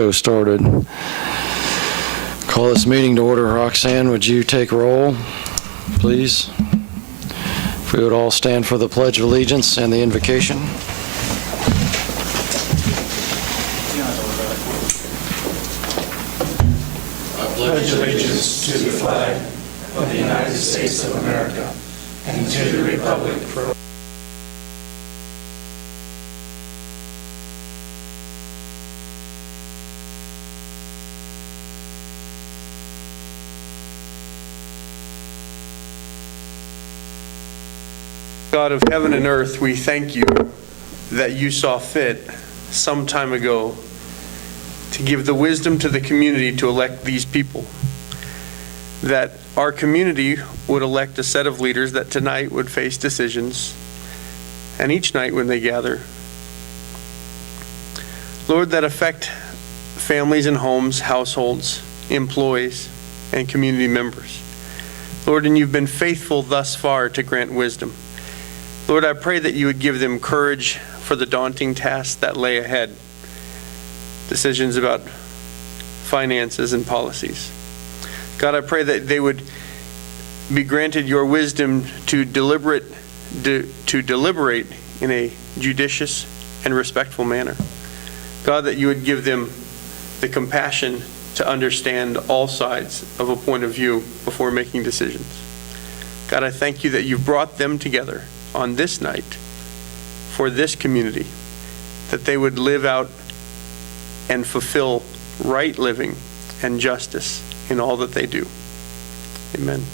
Started. Call this meeting to order. Roxanne, would you take roll, please? If we would all stand for the Pledge of Allegiance and the invocation. I pledge allegiance to the flag of the United States of America and to the republic for God of heaven and earth, we thank you that you saw fit some time ago to give the wisdom to the community to elect these people. That our community would elect a set of leaders that tonight would face decisions, and each night when they gather, Lord, that affect families and homes, households, employees, and community members. Lord, and you've been faithful thus far to grant wisdom. Lord, I pray that you would give them courage for the daunting tasks that lay ahead. Decisions about finances and policies. God, I pray that they would be granted your wisdom to deliberate in a judicious and respectful manner. God, that you would give them the compassion to understand all sides of a point of view before making decisions. God, I thank you that you've brought them together on this night for this community, that they would live out and fulfill right living and justice in all that they do. Amen.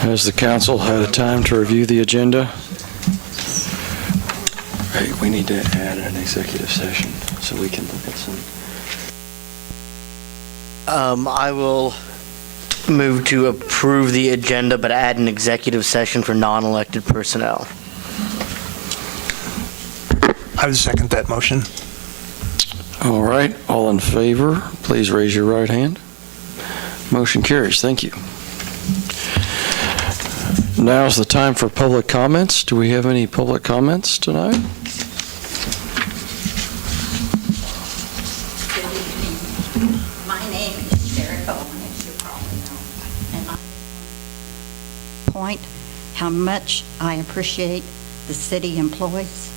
Has the council had a time to review the agenda? Right, we need to add an executive session so we can look at some. I will move to approve the agenda, but add an executive session for non-elected personnel. I would second that motion. All right, all in favor, please raise your right hand. Motion carries. Thank you. Now's the time for public comments. Do we have any public comments tonight? My name is Sarah Coleman, as you probably know, and I want to point how much I appreciate the city employees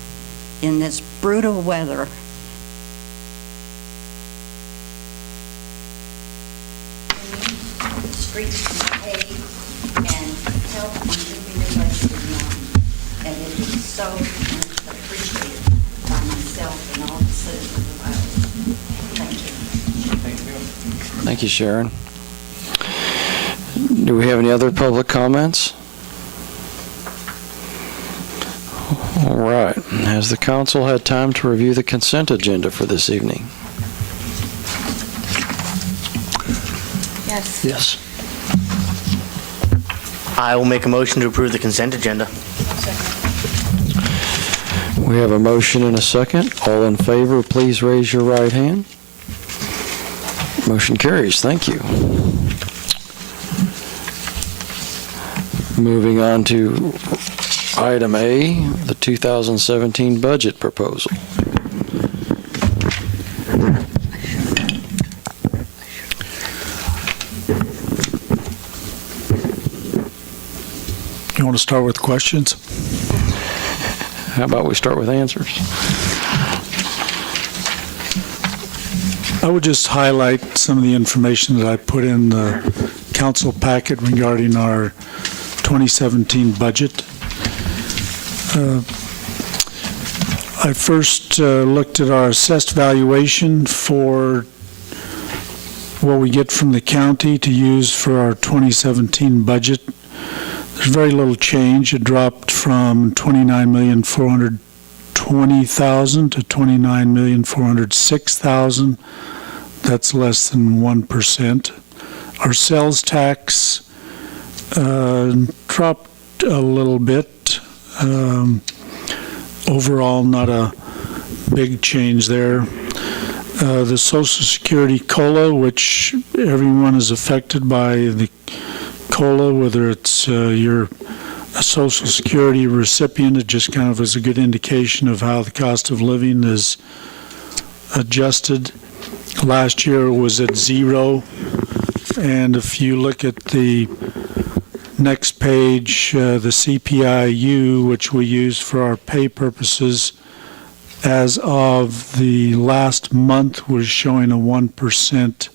in this brutal weather. The streets can pave and help in keeping the budget in line, and it is so much appreciated by myself and all the citizens of Iowa. Thank you. Thank you, Sharon. Do we have any other public comments? All right. Has the council had time to review the consent agenda for this evening? Yes. Yes. I will make a motion to approve the consent agenda. We have a motion and a second. All in favor, please raise your right hand. Motion carries. Thank you. Moving on to item A, the 2017 budget proposal. You want to start with questions? How about we start with answers? I would just highlight some of the information that I put in the council packet regarding our 2017 budget. I first looked at our assessed valuation for what we get from the county to use for our 2017 budget. There's very little change. It dropped from $29,420,000 to $29,406,000. That's less than 1%. Our sales tax dropped a little bit. Overall, not a big change there. The Social Security COLA, which everyone is affected by the COLA, whether it's you're a Social Security recipient, it just kind of is a good indication of how the cost of living is adjusted. Last year it was at 0, and if you look at the next page, the CPIU, which we use for our pay purposes, as of the last month was showing a 1%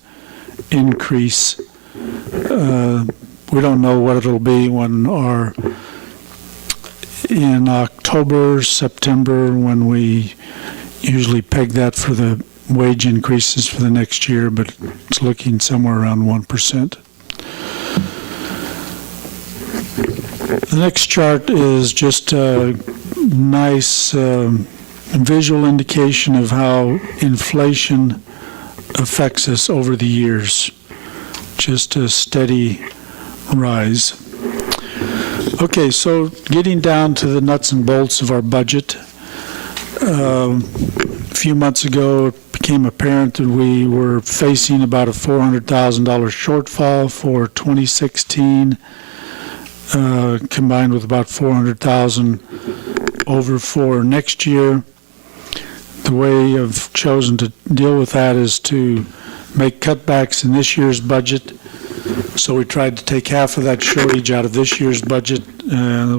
increase. We don't know what it'll be in October, September, when we usually peg that for the wage increases for the next year, but it's looking somewhere around 1%. The next chart is just a nice visual indication of how inflation affects us over the years. Just a steady rise. Okay, so getting down to the nuts and bolts of our budget. A few months ago, it became apparent that we were facing about a $400,000 shortfall for 2016, combined with about $400,000 over for next year. The way I've chosen to deal with that is to make cutbacks in this year's budget. So we tried to take half of that shortage out of this year's budget,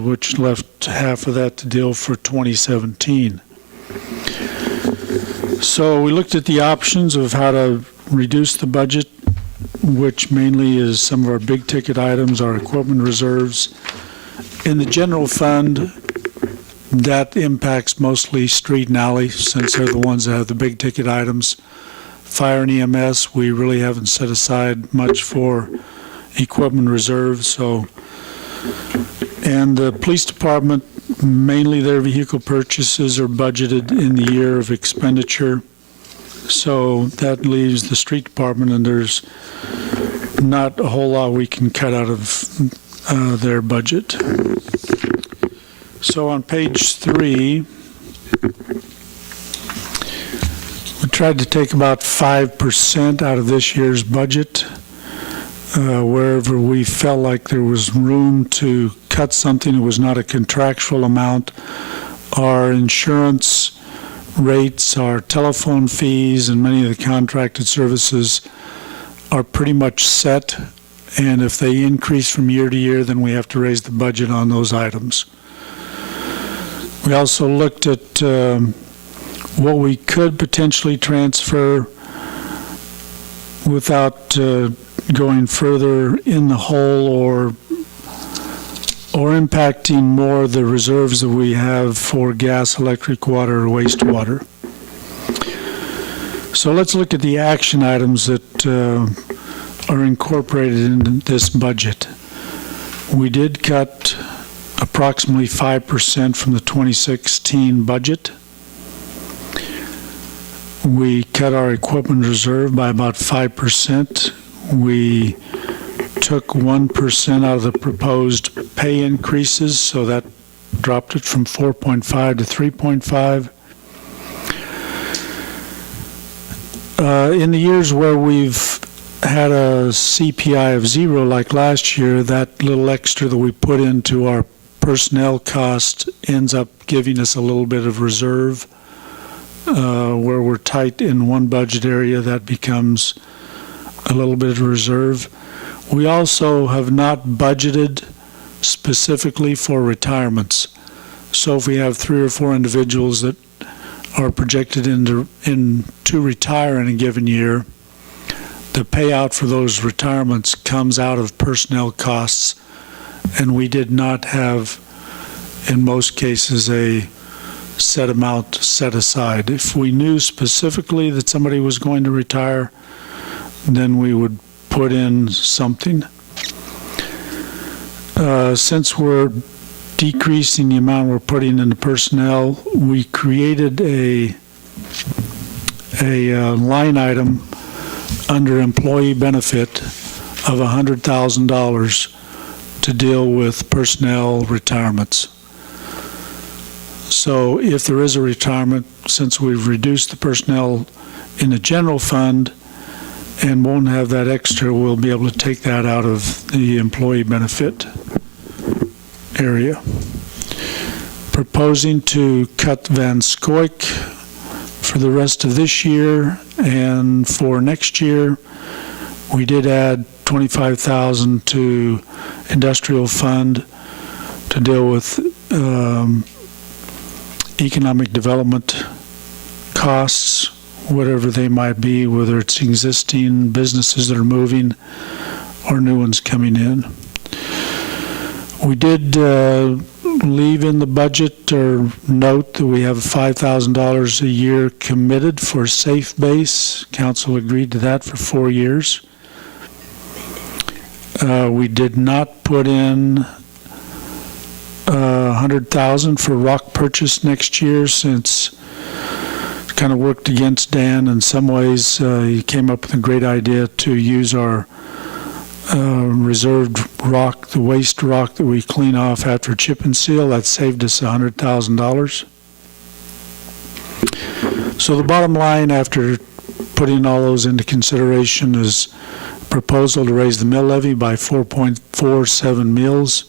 which left half of that to deal for 2017. So we looked at the options of how to reduce the budget, which mainly is some of our big ticket items, our equipment reserves. In the general fund, that impacts mostly street and alley, since they're the ones that have the big ticket items. Fire and EMS, we really haven't set aside much for equipment reserves. And the police department, mainly their vehicle purchases are budgeted in the year of expenditure. So that leaves the street department, and there's not a whole lot we can cut out of their budget. So on page 3, we tried to take about 5% out of this year's budget. Wherever we felt like there was room to cut something, it was not a contractual amount. Our insurance rates, our telephone fees, and many of the contracted services are pretty much set. And if they increase from year to year, then we have to raise the budget on those items. We also looked at what we could potentially transfer without going further in the hole or impacting more the reserves that we have for gas, electric, water, or wastewater. So let's look at the action items that are incorporated in this budget. We did cut approximately 5% from the 2016 budget. We cut our equipment reserve by about 5%. We took 1% out of the proposed pay increases, so that dropped it from 4.5 to 3.5. In the years where we've had a CPI of 0 like last year, that little extra that we put into our personnel cost ends up giving us a little bit of reserve. Where we're tight in one budget area, that becomes a little bit of reserve. We also have not budgeted specifically for retirements. So if we have 3 or 4 individuals that are projected to retire in a given year, the payout for those retirements comes out of personnel costs, and we did not have, in most cases, a set amount set aside. If we knew specifically that somebody was going to retire, then we would put in something. Since we're decreasing the amount we're putting into personnel, we created a line item under employee benefit of $100,000 to deal with personnel retirements. So if there is a retirement, since we've reduced the personnel in the general fund and won't have that extra. We'll be able to take that out of the employee benefit area. Proposing to cut Van Scoik for the rest of this year, and for next year, we did add $25,000 to industrial fund to deal with economic development costs, whatever they might be, whether it's existing businesses that are moving or new ones coming in. We did leave in the budget or note that we have $5,000 a year committed for Safe Base. Council agreed to that for 4 years. We did not put in $100,000 for rock purchase next year, since it kind of worked against Dan in some ways. He came up with a great idea to use our reserved rock, the waste rock that we clean off after chip and seal. That saved us $100,000. So the bottom line, after putting all those into consideration, is a proposal to raise the mill levy by 4.47 mills.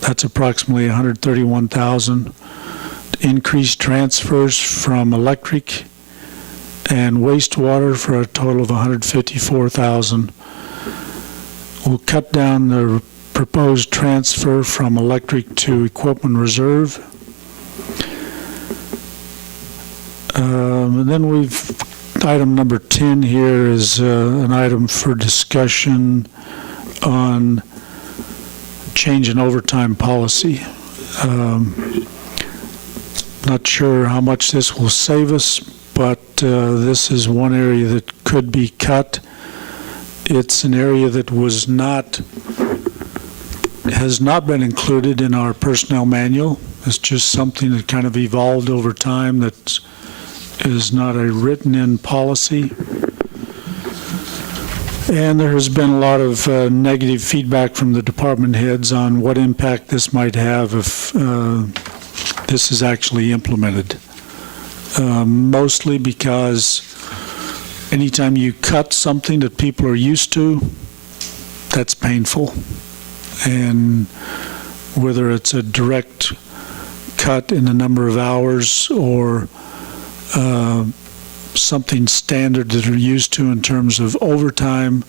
That's approximately $131,000. Increase transfers from electric and wastewater for a total of $154,000. We'll cut down the proposed transfer from electric to equipment reserve. And then item number 10 here is an item for discussion on change in overtime policy. Not sure how much this will save us, but this is one area that could be cut. It's an area that has not been included in our personnel manual. It's just something that kind of evolved over time that is not a written-in policy. And there has been a lot of negative feedback from the department heads on what impact this might have if this is actually implemented. Mostly because anytime you cut something that people are used to, that's painful. And whether it's a direct cut in the number of hours or something standard that they're used to in terms of overtime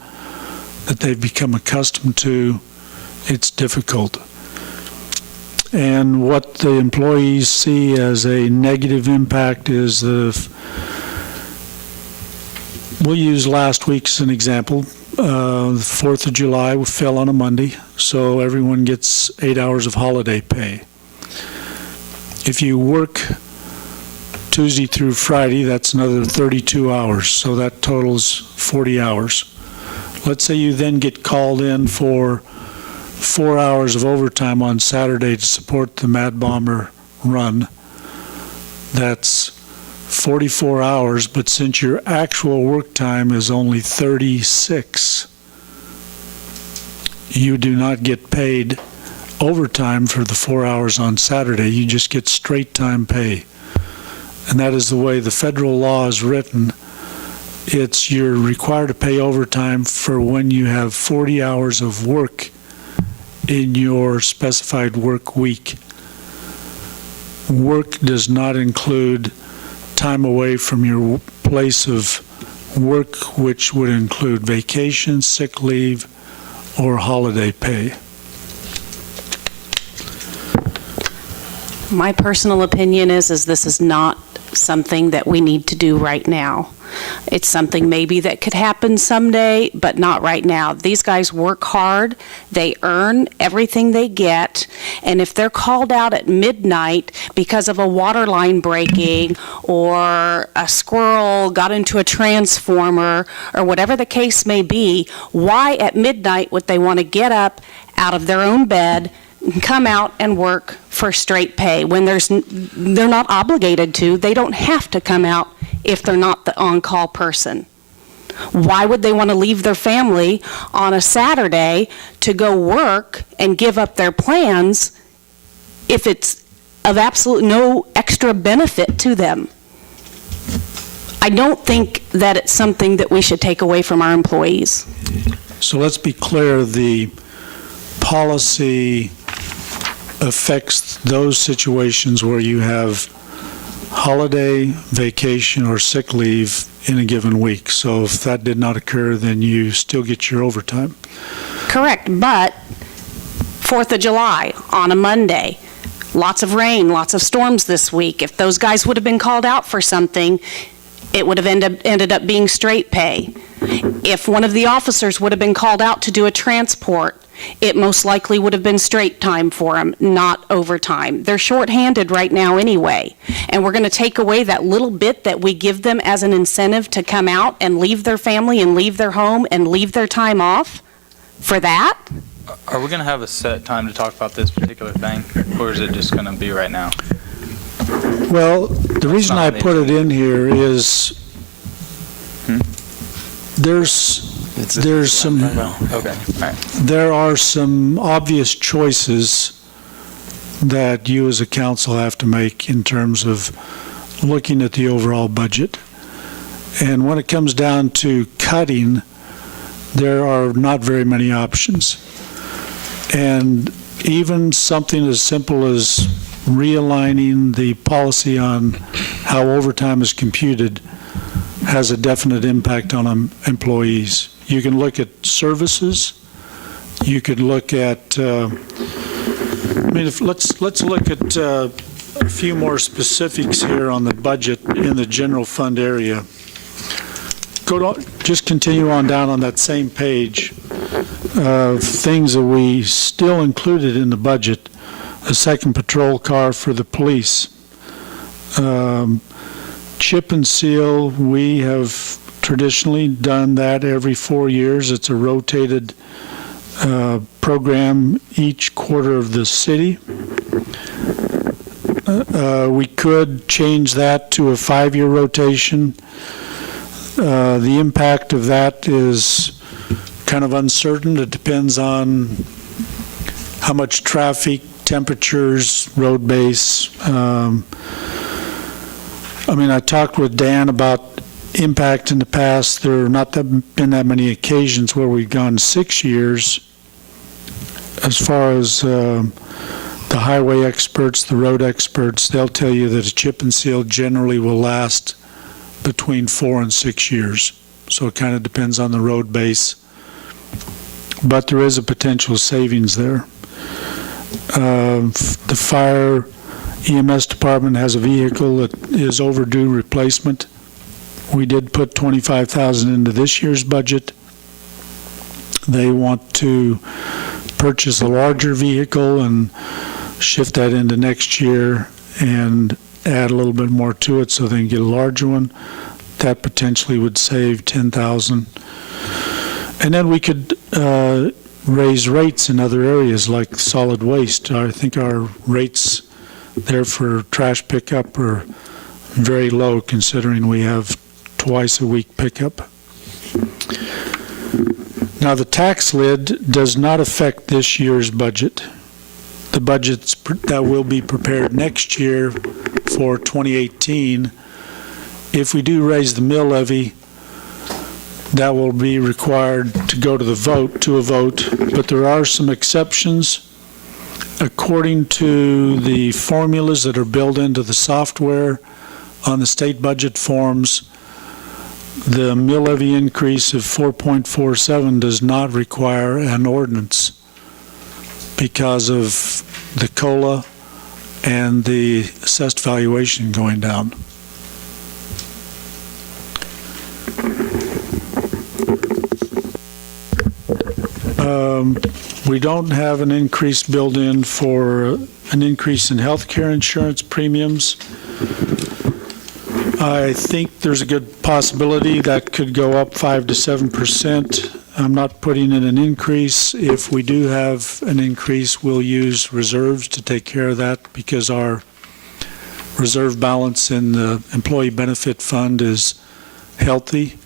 that they've become accustomed to, it's difficult. And what the employees see as a negative impact is we'll use last week as an example. The 4th of July fell on a Monday, so everyone gets 8 hours of holiday pay. If you work Tuesday through Friday, that's another 32 hours, so that totals 40 hours. Let's say you then get called in for 4 hours of overtime on Saturday to support the Mad Bomber run. That's 44 hours, but since your actual work time is only 36, you do not get paid overtime for the 4 hours on Saturday. You just get straight time pay. And that is the way the federal law is written. You're required to pay overtime for when you have 40 hours of work in your specified work week. Work does not include time away from your place of work, which would include vacation, sick leave, or holiday pay. My personal opinion is this is not something that we need to do right now. It's something maybe that could happen someday, but not right now. These guys work hard, they earn everything they get, and if they're called out at midnight because of a water line breaking or a squirrel got into a transformer or whatever the case may be, why at midnight would they want to get up out of their own bed, come out and work for straight pay when they're not obligated to? They don't have to come out if they're not the on-call person. Why would they want to leave their family on a Saturday to go work and give up their plans if it's of absolute no extra benefit to them? I don't think that it's something that we should take away from our employees. So let's be clear, the policy affects those situations where you have holiday, vacation, or sick leave in a given week. So if that did not occur, then you still get your overtime. Correct, but 4th of July on a Monday, lots of rain, lots of storms this week. If those guys would have been called out for something, it would have ended up being straight pay. If one of the officers would have been called out to do a transport, it most likely would have been straight time for them, not overtime. They're shorthanded right now anyway, and we're going to take away that little bit that we give them as an incentive to come out and leave their family and leave their home and leave their time off for that? Are we going to have a set time to talk about this particular thing, or is it just going to be right now? Well, the reason I put it in here is there's some, Okay, all right. there are some obvious choices that you as a council have to make in terms of looking at the overall budget. And when it comes down to cutting, there are not very many options. And even something as simple as realigning the policy on how overtime is computed has a definite impact on employees. You can look at services. You could look at, let's look at a few more specifics here on the budget in the general fund area. Just continue on down on that same page. Things that we still included in the budget: a second patrol car for the police. Chip and seal, we have traditionally done that every 4 years. It's a rotated program each quarter of the city. We could change that to a 5-year rotation. The impact of that is kind of uncertain. It depends on how much traffic, temperatures, road base. I talked with Dan about impact in the past. There have not been that many occasions where we've gone 6 years. As far as the highway experts, the road experts, they'll tell you that a chip and seal generally will last between 4 and 6 years. So it kind of depends on the road base. But there is a potential savings there. The fire EMS department has a vehicle that is overdue replacement. We did put $25,000 into this year's budget. They want to purchase a larger vehicle and shift that into next year and add a little bit more to it so they can get a larger one. That potentially would save $10,000. And then we could raise rates in other areas like solid waste. I think our rates there for trash pickup are very low considering we have twice a week pickup. Now the tax lid does not affect this year's budget. The budgets that will be prepared next year for 2018, if we do raise the mill levy, that will be required to go to a vote, but there are some exceptions. According to the formulas that are built into the software on the state budget forms, the mill levy increase of 4.47 does not require an ordinance because of the COLA and the assessed valuation going down. We don't have an increase built in for an increase in health care insurance premiums. I think there's a good possibility that could go up 5 to 7%. I'm not putting in an increase. If we do have an increase, we'll use reserves to take care of that because our reserve balance in the employee benefit fund is healthy,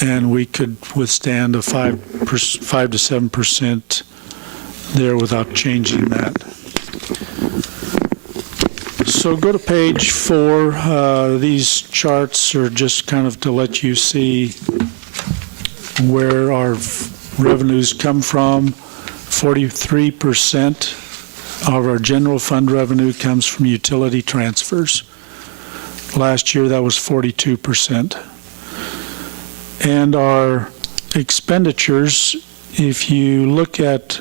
and we could withstand a 5 to 7% there without changing that. So go to page 4. These charts are just kind of to let you see where our revenues come from. 43% of our general fund revenue comes from utility transfers. Last year, that was 42%. And our expenditures, if you look at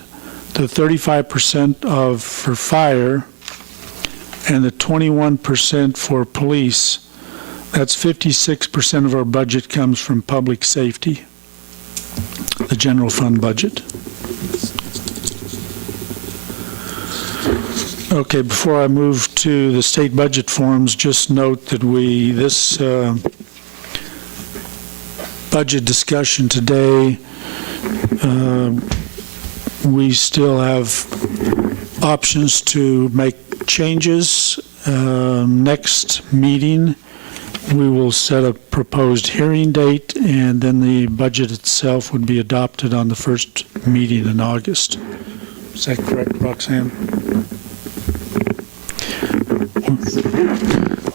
the 35% for fire and the 21% for police, that's 56% of our budget comes from public safety, the general fund budget. Okay, before I move to the state budget forms, just note that this budget discussion today, we still have options to make changes. Next meeting, we will set a proposed hearing date, and then the budget itself would be adopted on the first meeting in August. Is that correct, Roxanne?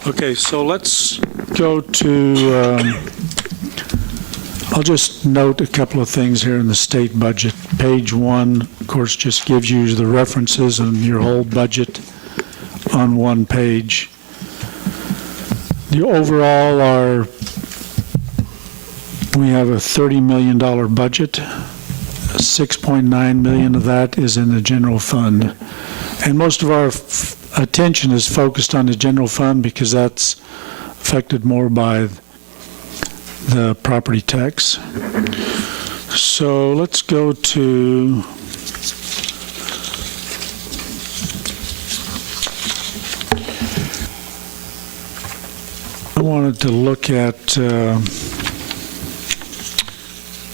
Okay, so let's go to, I'll just note a couple of things here in the state budget. Page 1, of course, just gives you the references and your whole budget on one page. The overall, we have a $30 million budget. 6.9 million of that is in the general fund. And most of our attention is focused on the general fund because that's affected more by the property tax. So let's go to I wanted to look at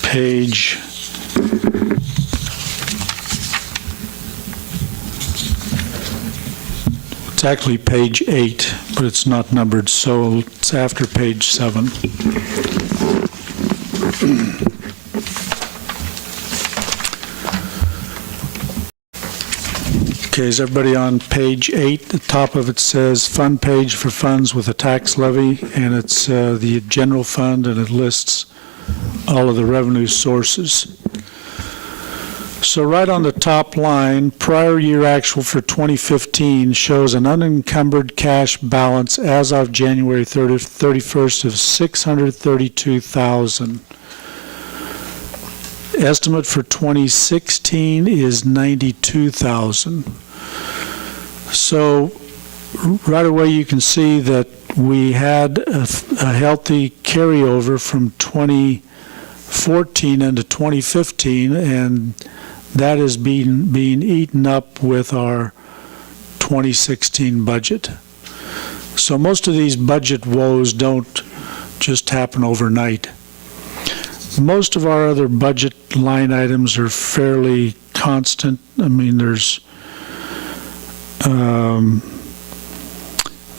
page it's actually page 8, but it's not numbered, so it's after page 7. Okay, is everybody on page 8? The top of it says fund page for funds with a tax levy, and it's the general fund, and it lists all of the revenue sources. So right on the top line, prior year actual for 2015 shows an unencumbered cash balance as of January 31st of $632,000. Estimate for 2016 is $92,000. So right away you can see that we had a healthy carryover from 2014 into 2015, and that is being eaten up with our 2016 budget. So most of these budget woes don't just happen overnight. Most of our other budget line items are fairly constant. I mean, there's, for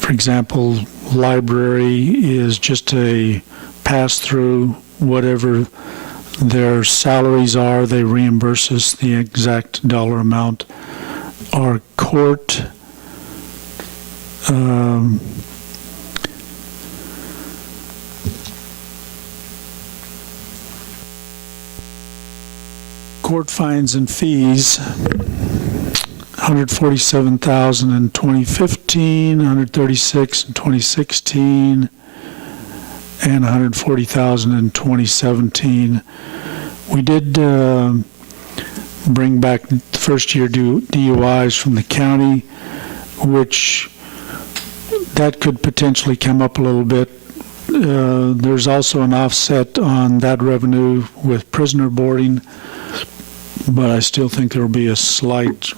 example, library is just a pass-through. Whatever their salaries are, they reimburse us the exact dollar amount. Our court, court fines and fees, $147,000 in 2015, $136,000 in 2016, and $140,000 in 2017. We did bring back the first year DUIs from the county, which that could potentially come up a little bit. There's also an offset on that revenue with prisoner boarding, but I still think there will be a slight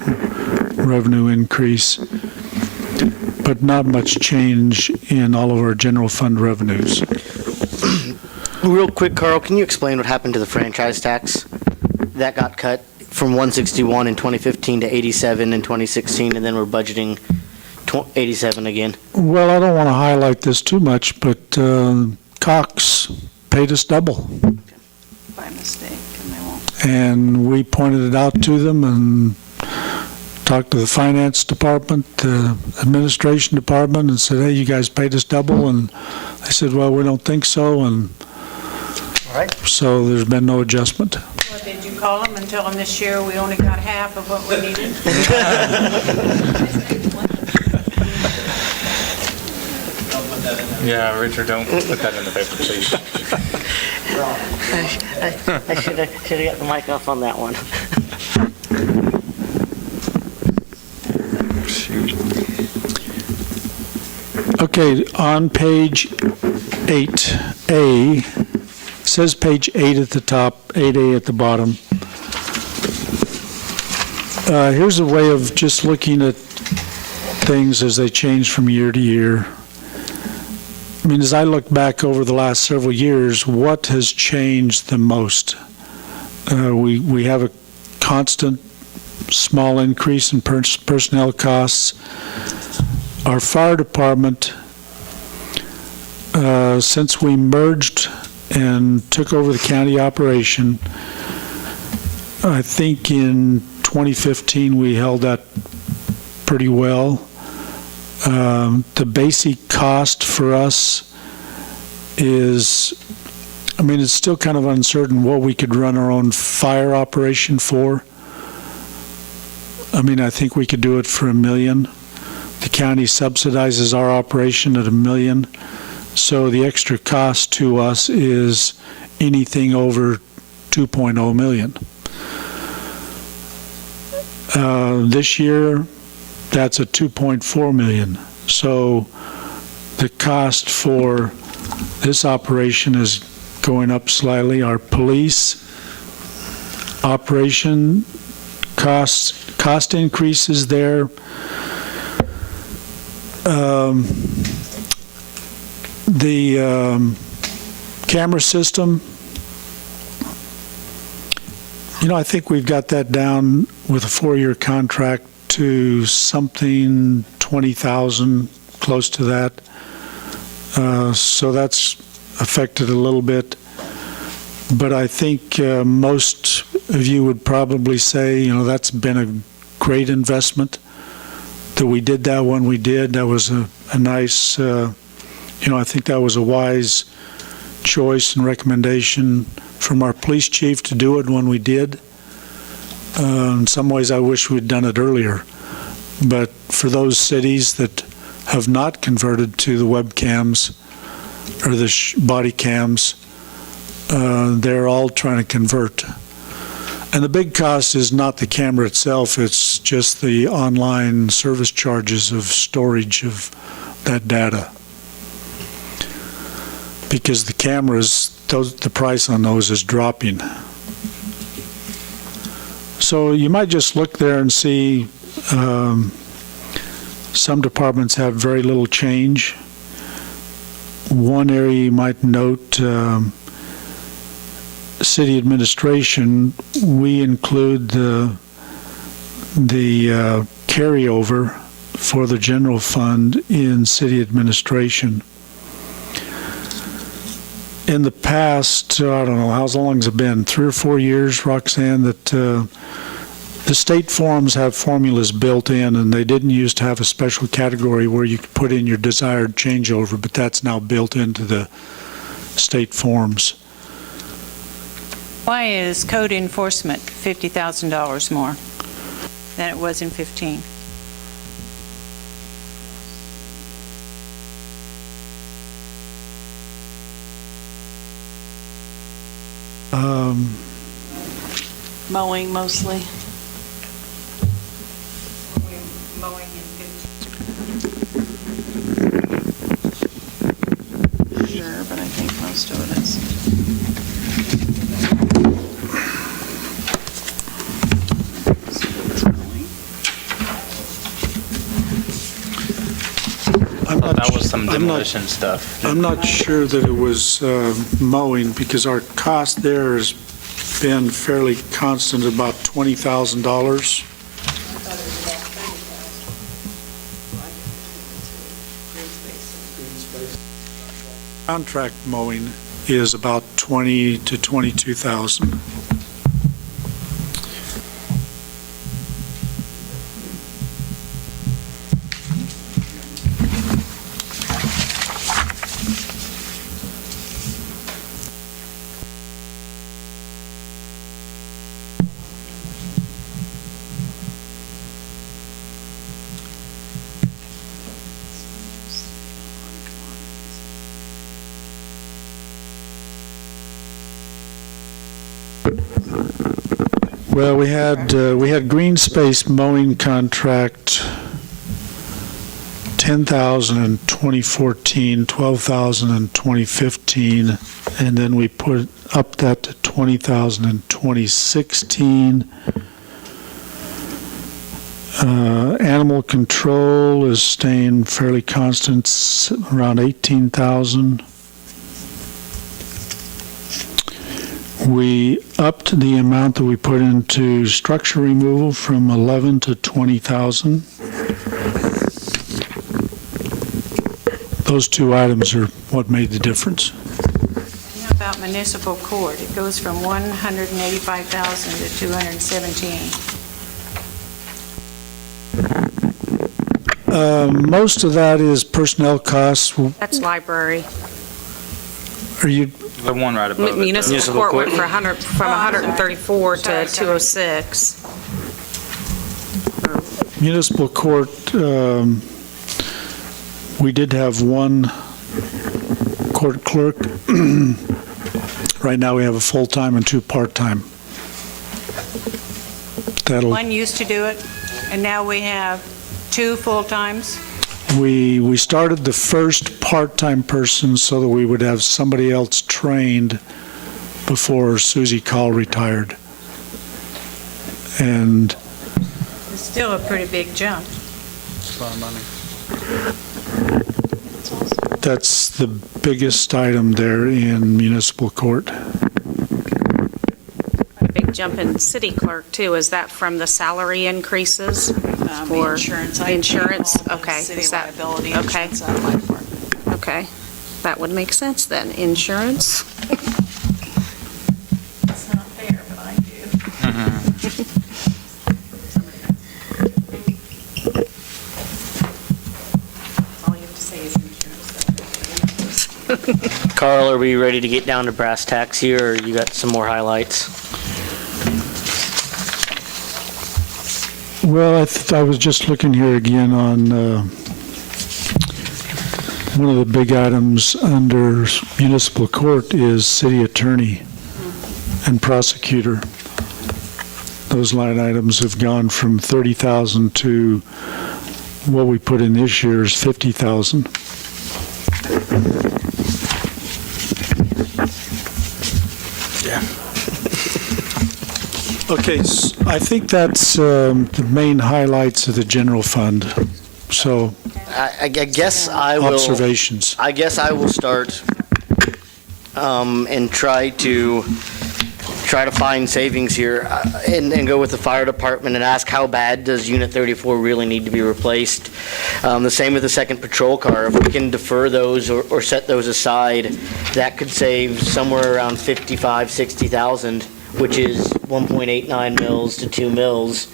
revenue increase, but not much change in all of our general fund revenues. Real quick, Carl, can you explain what happened to the franchise tax? That got cut from 161 in 2015 to 87 in 2016, and then we're budgeting 87 again. Well, I don't want to highlight this too much, but Cox paid us double. By mistake, and they won't. And we pointed it out to them and talked to the finance department, the administration department, and said, hey, you guys paid us double, and they said, well, we don't think so, and so there's been no adjustment. Well, did you call them and tell them this year we only got half of what we needed? Yeah, Richard, don't put that in the paper, please. I should have got the mic off on that one. Okay, on page 8A, says page 8 at the top, 8A at the bottom. Here's a way of just looking at things as they change from year to year. I mean, as I look back over the last several years, what has changed the most? We have a constant small increase in personnel costs. Our fire department, since we merged and took over the county operation, I think in 2015 we held that pretty well. The basic cost for us is, I mean, it's still kind of uncertain what we could run our own fire operation for. I mean, I think we could do it for $1 million. The county subsidizes our operation at $1 million. So the extra cost to us is anything over 2.0 million. This year, that's a 2.4 million. So the cost for this operation is going up slightly. Our police operation cost increases there. The camera system, you know, I think we've got that down with a 4-year contract to something 20,000, close to that. So that's affected a little bit. But I think most of you would probably say, you know, that's been a great investment, that we did that when we did. That was a nice, you know, I think that was a wise choice and recommendation from our police chief to do it when we did. In some ways, I wish we'd done it earlier. But for those cities that have not converted to the webcams or the body cams, they're all trying to convert. And the big cost is not the camera itself, it's just the online service charges of storage of that data. Because the cameras, the price on those is dropping. So you might just look there and see some departments have very little change. One area you might note, city administration, we include the carryover for the general fund in city administration. In the past, I don't know, how long has it been, 3 or 4 years, Roxanne, that the state forms have formulas built in, and they didn't used to have a special category where you could put in your desired changeover, but that's now built into the state forms. Why is code enforcement $50,000 more than it was in 15? Mowing mostly. Mowing in 15. Sure, but I think most of it is. That was some demolition stuff. I'm not sure that it was mowing, because our cost there has been fairly constant, about $20,000. Contract mowing is about 20 to 22,000. Well, we had green space mowing contract, 10,000 in 2014, 12,000 in 2015, and then we put up that to 20,000 in 2016. Animal control is staying fairly constant, around 18,000. We upped the amount that we put into structure removal from 11 to 20,000. Those two items are what made the difference. How about municipal court? It goes from 185,000 to 217. Most of that is personnel costs. That's library. Are you, The one right above it. Municipal court went from 134 to 206. municipal court, we did have one court clerk. Right now, we have a full-time and two part-time. One used to do it, and now we have two full-times. We started the first part-time person so that we would have somebody else trained before Susie Call retired. And It's still a pretty big jump. It's a lot of money. that's the biggest item there in municipal court. A big jump in city clerk, too. Is that from the salary increases? For Insurance. Insurance, okay. City Is that- liability okay. insurance out of my part. Okay. That would make sense then. Insurance? It's not fair, but I do. All you have to say is insurance. Carl, are we ready to get down to brass tacks here, or you got some more highlights? Well, I was just looking here again on one of the big items under municipal court is city attorney and prosecutor. Those line items have gone from 30,000 to what we put in this year is 50,000. Okay, I think that's the main highlights of the general fund. So, I guess I will. observations. I guess I will start and try to find savings here and go with the fire department and ask how bad does Unit 34 really need to be replaced. The same with the second patrol car. If we can defer those or set those aside, that could save somewhere around 55, 60,000, which is 1.89 mils to 2 mils,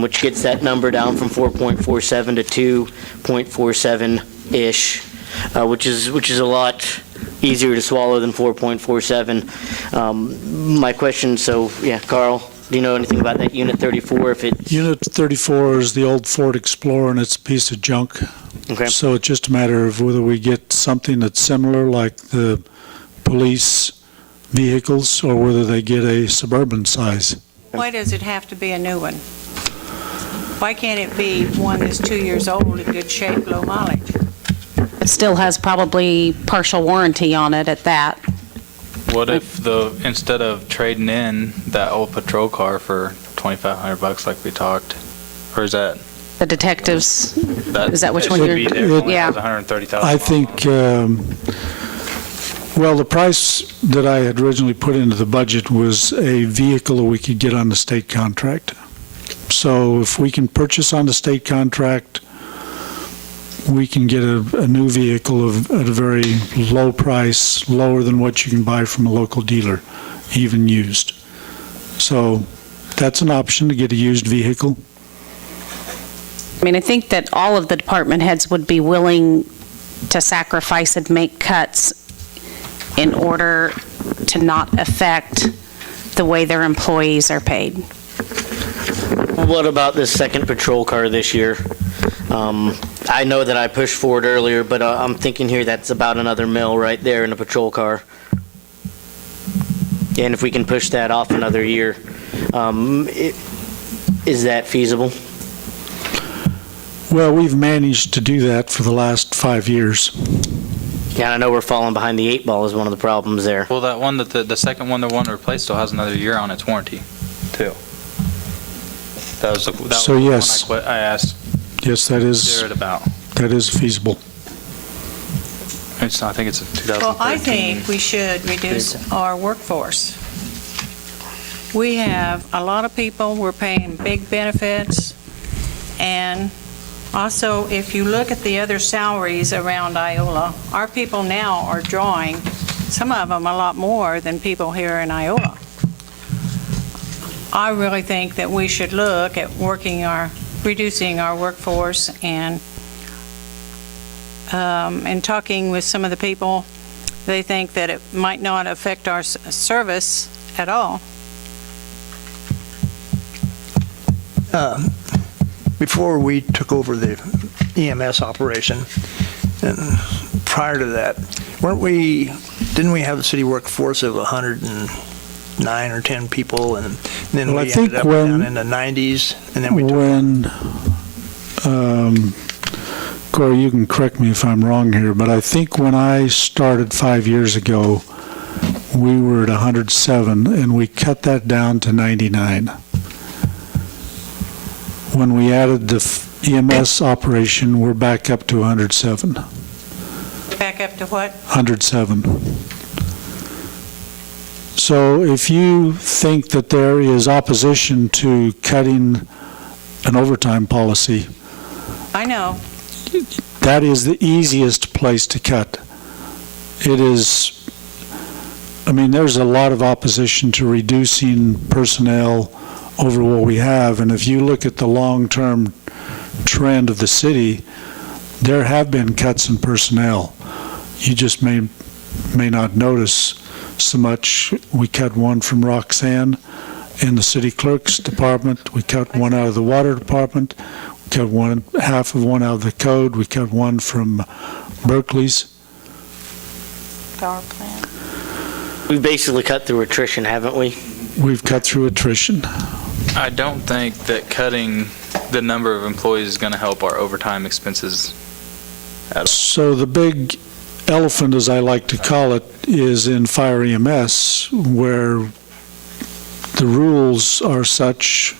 which gets that number down from 4.47 to 2.47-ish, which is a lot easier to swallow than 4.47. My question, Carl, do you know anything about that Unit 34? If it's Unit 34 is the old Ford Explorer, and it's a piece of junk. okay, So it's just a matter of whether we get something that's similar, like the police vehicles, or whether they get a Suburban size. Why does it have to be a new one? Why can't it be one that's 2 years old, in good shape, low mileage? It still has probably partial warranty on it at that. What if instead of trading in that old patrol car for $2,500 like we talked, or is that? The detectives, is that which it one should you're- be there when it Yeah. has 130,000 I think, well, the price that I had originally put into the budget was a vehicle that we could get on the state contract. So if we can purchase on the state contract, we can get a new vehicle at a very low price, lower than what you can buy from a local dealer, even used. So that's an option, to get a used vehicle. I mean, I think that all of the department heads would be willing to sacrifice and make cuts in order to not affect the way their employees are paid. what about this second patrol car this year? I know that I pushed for it earlier, but I'm thinking here that's about another mil right there in a patrol car. And if we can push that off another year, is that feasible? Well, we've managed to do that for the last 5 years. Yeah, I know we're falling behind the 8 ball is one of the problems there. Well, that one, the second one they want to replace still has another year on its warranty, too. That was the So, one yes. I asked Yes, that is Jared about. feasible. I think it's a 2013. Well, I think we should reduce our workforce. We have a lot of people, we're paying big benefits, and also, if you look at the other salaries around Iola, our people now are drawing, some of them a lot more than people here in Iola. I really think that we should look at reducing our workforce and talking with some of the people, they think that it might not affect our service at all. Before we took over the EMS operation, and prior to that, didn't we have a city workforce of 109 or 10 people, and then Well, I we think ended up down in the 90s, and then we took Corey, you can correct me if I'm wrong here, but I think when I started 5 years ago, we were at 107, and we cut that down to 99. When we added the EMS operation, we're back up to 107. Back up to what? 107. So if you think that there is opposition to cutting an overtime policy, I know. that is the easiest place to cut. It is, there's a lot of opposition to reducing personnel over what we have, and if you look at the long-term trend of the city, there have been cuts in personnel. You just may not notice so much. We cut one from Roxanne in the city clerk's department. We cut one out of the water department. We cut half of one out of the code. We cut one from Berkeley's. Power plant. We've basically cut through attrition, haven't we? We've cut through attrition. I don't think that cutting the number of employees is going to help our overtime expenses at all. So the big elephant, as I like to call it, is in fire EMS, where the rules are such.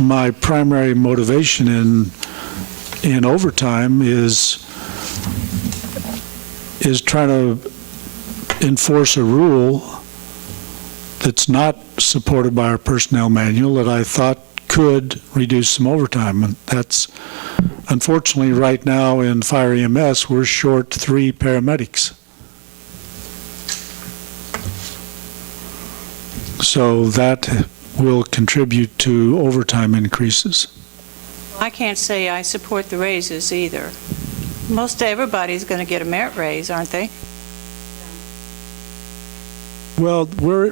My primary motivation in overtime is trying to enforce a rule that's not supported by our personnel manual that I thought could reduce some overtime. And that's, unfortunately, right now in fire EMS, we're short 3 paramedics. So that will contribute to overtime increases. I can't say I support the raises either. Most everybody's going to get a merit raise, aren't they? Well, we're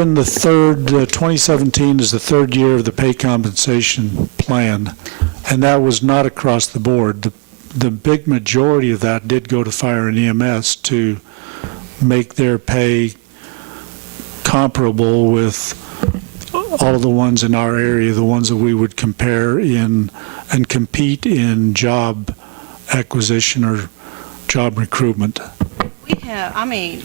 in the third, 2017 is the third year of the pay compensation plan, and that was not across the board. The big majority of that did go to fire and EMS to make their pay comparable with all of the ones in our area, the ones that we would compare in and compete in job acquisition or job recruitment.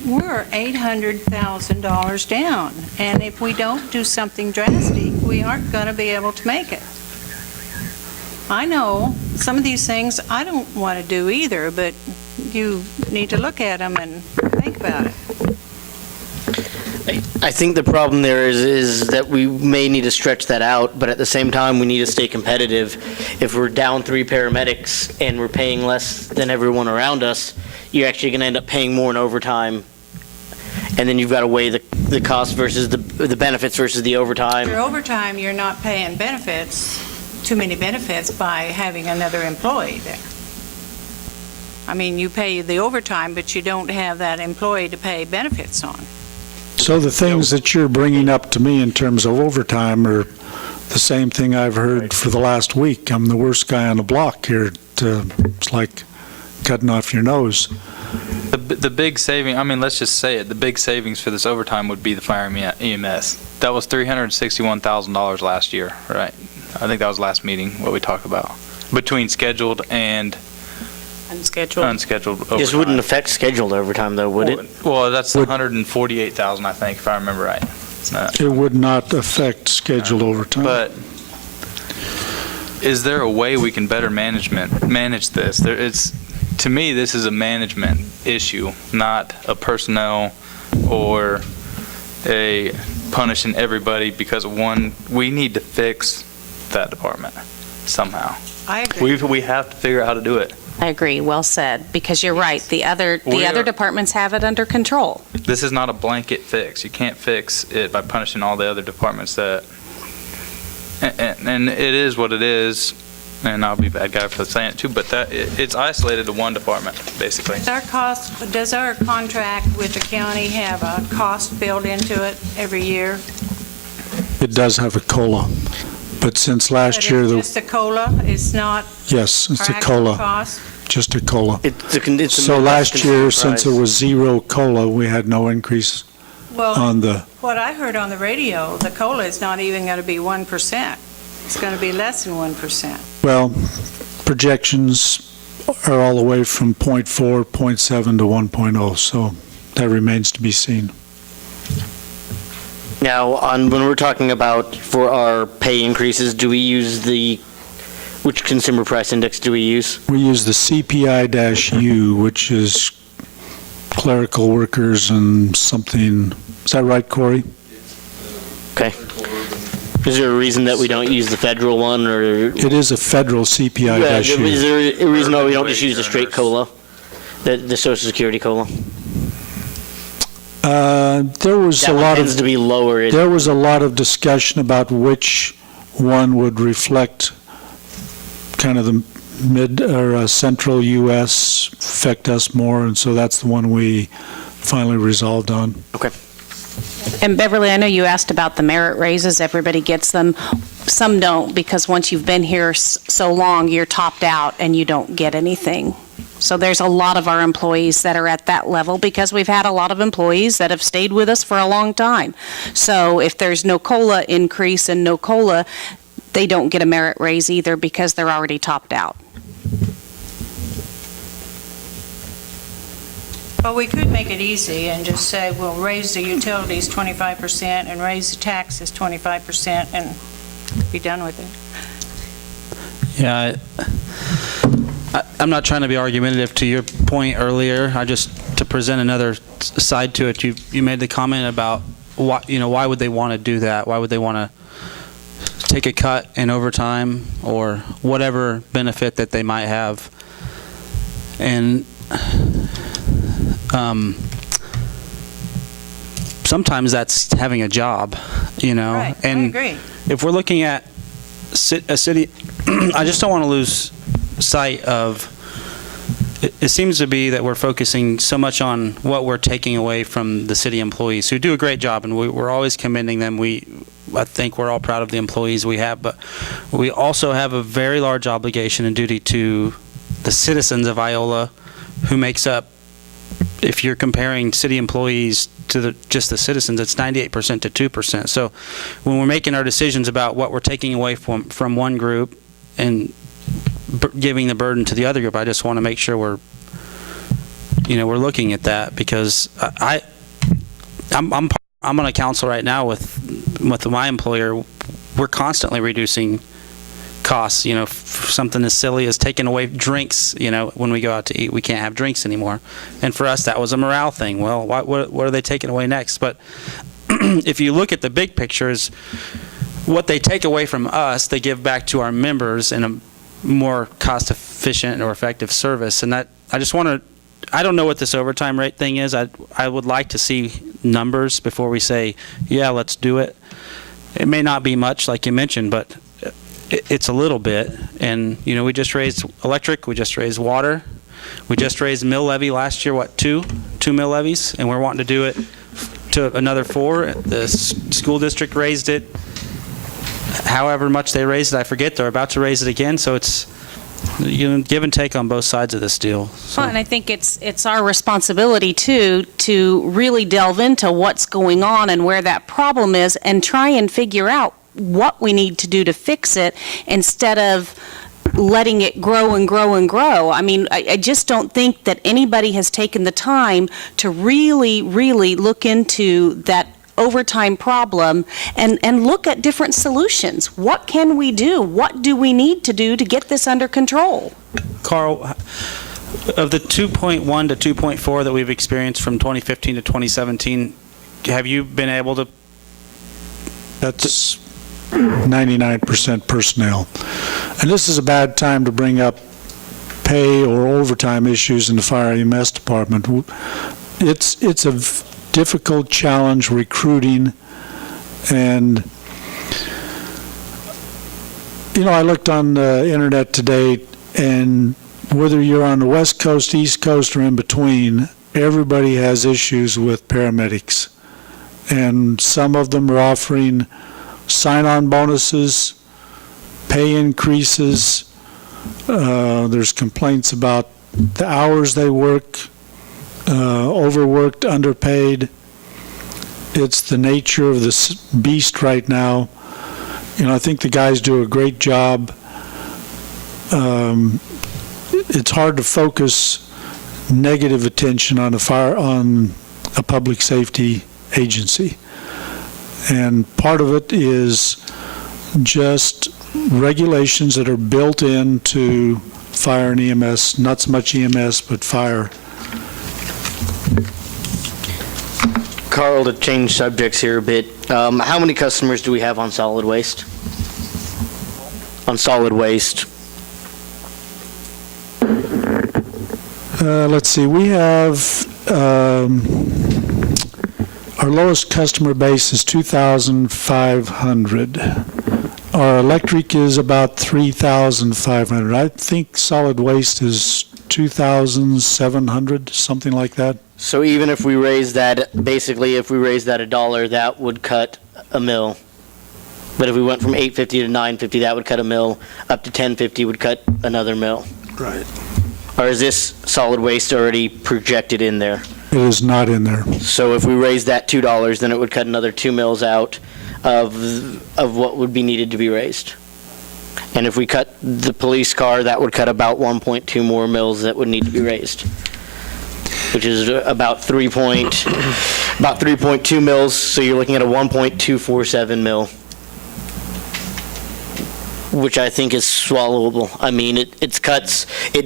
We're $800,000 down, and if we don't do something drastic, we aren't going to be able to make it. I know some of these things I don't want to do either, but you need to look at them and think about it. I think the problem there is that we may need to stretch that out, but at the same time, we need to stay competitive. If we're down 3 paramedics and we're paying less than everyone around us, you're actually going to end up paying more in overtime, and then you've got to weigh the cost versus the benefits versus the overtime. For overtime, you're not paying too many benefits by having another employee there. You pay the overtime, but you don't have that employee to pay benefits on. So the things that you're bringing up to me in terms of overtime are the same thing I've heard for the last week. I'm the worst guy on the block here. It's like cutting off your nose. The big saving, I mean, let's just say it, the big savings for this overtime would be the fire and EMS. That was $361,000 last year, right? I think that was last meeting, what we talked about, between scheduled and unscheduled overtime. This wouldn't affect scheduled overtime, though, would it? Well, that's 148,000, I think, if I remember right. It would not affect scheduled overtime. But is there a way we can better manage this? To me, this is a management issue, not a personnel or a punishing everybody because of one. We need to fix that department somehow. I agree. We have to figure out how to do it. I agree, well said, because you're right, the other departments have it under control. This is not a blanket fix. You can't fix it by punishing all the other departments and it is what it is. And I'll be a bad guy for saying it too, but it's isolated to one department, basically. Does our contract with the county have a cost built into it every year? It does have a COLA, but since last year, It's just a COLA, it's not yes, it's our a actual COLA, cost? just a COLA. It's a So last year, since it price. was zero COLA, we had no increase Well, on the, what I heard on the radio, the COLA is not even going to be 1%. It's going to be less than 1%. well, projections are all the way from 0.4, 0.7 to 1.0, so that remains to be seen. Now, when we're talking about for our pay increases, do we use which consumer price index do we use? We use the CPI-U, which is clerical workers and something, is that right, Corey? Okay. Is there a reason that we don't use the federal one, or? It is a federal Is CPI-U. there a reason why we don't just use the straight COLA, the Social Security COLA? There was That a one lot tends of, to be lower. there was a lot of discussion about which one would reflect kind of the mid or central U.S., affect us more, and so that's the one we finally resolved on. Okay. And Beverly, I know you asked about the merit raises. Everybody gets them. Some don't, because once you've been here so long, you're topped out and you don't get anything. So there's a lot of our employees that are at that level because we've had a lot of employees that have stayed with us for a long time. So if there's no COLA increase and no COLA, they don't get a merit raise either because they're already topped out. Well, we could make it easy and just say, we'll raise the utilities 25% and raise the taxes 25% and be done with it. Yeah, I'm not trying to be argumentative to your point earlier. To present another side to it, you made the comment about why would they want to do that? Why would they want to take a cut in overtime or whatever benefit that they might have? And sometimes that's having a job, Right, and I agree. if we're looking at a city, I just don't want to lose sight of, it seems to be that we're focusing so much on what we're taking away from the city employees who do a great job, and we're always commending them. I think we're all proud of the employees we have, but we also have a very large obligation and duty to the citizens of Iola, who makes up, if you're comparing city employees to just the citizens, it's 98% to 2%. So when we're making our decisions about what we're taking away from one group and giving the burden to the other group, I just want to make sure we're looking at that, because I'm on a council right now with my employer. We're constantly reducing costs, for something as silly as taking away drinks. When we go out to eat, we can't have drinks anymore. And for us, that was a morale thing. Well, what are they taking away next? But if you look at the big pictures, what they take away from us, they give back to our members in a more cost-efficient or effective service. And that, I don't know what this overtime rate thing is. I would like to see numbers before we say, yeah, let's do it. It may not be much, like you mentioned, but it's a little bit. And, we just raised electric, we just raised water, we just raised mill levy last year, two mill levies, and we're wanting to do it to another 4. The school district raised it however much they raised it, I forget. They're about to raise it again. So give and take on both sides of this deal. So- Well, and I think it's our responsibility too, to really delve into what's going on and where that problem is and try and figure out what we need to do to fix it instead of letting it grow and grow and grow. I mean, I just don't think that anybody has taken the time to really, really look into that overtime problem and look at different solutions. What can we do? What do we need to do to get this under control? Carl, of the 2.1 to 2.4 that we've experienced from 2015 to 2017, have you been able to? That's 99% personnel. And this is a bad time to bring up pay or overtime issues in the fire EMS department. It's a difficult challenge recruiting, and I looked on the internet today, and whether you're on the West Coast, East Coast, or in between, everybody has issues with paramedics. And some of them are offering sign-on bonuses, pay increases. There's complaints about the hours they work, overworked, underpaid. It's the nature of this beast right now. I think the guys do a great job. It's hard to focus negative attention on a public safety agency. And part of it is just regulations that are built into fire and EMS, not so much EMS, but fire. Carl, to change subjects here a bit, how many customers do we have on solid waste? On solid waste. Let's see, we have, our lowest customer base is 2,500. Our electric is about 3,500. I think solid waste is 2,700, something like that. So even if we raise that, basically if we raise that $1, that would cut a mil. But if we went from $8.50 to $9.50, that would cut a mil. Up to $10.50 would cut another mil. Right. Or is this solid waste already projected in there? It is not in there. So if we raise that $2, then it would cut another 2 mils out of what would be needed to be raised. And if we cut the police car, that would cut about 1.2 more mils that would need to be raised, which is about 3.2 mils. So you're looking at a 1.247 mil, which I think is swallowable. I mean, it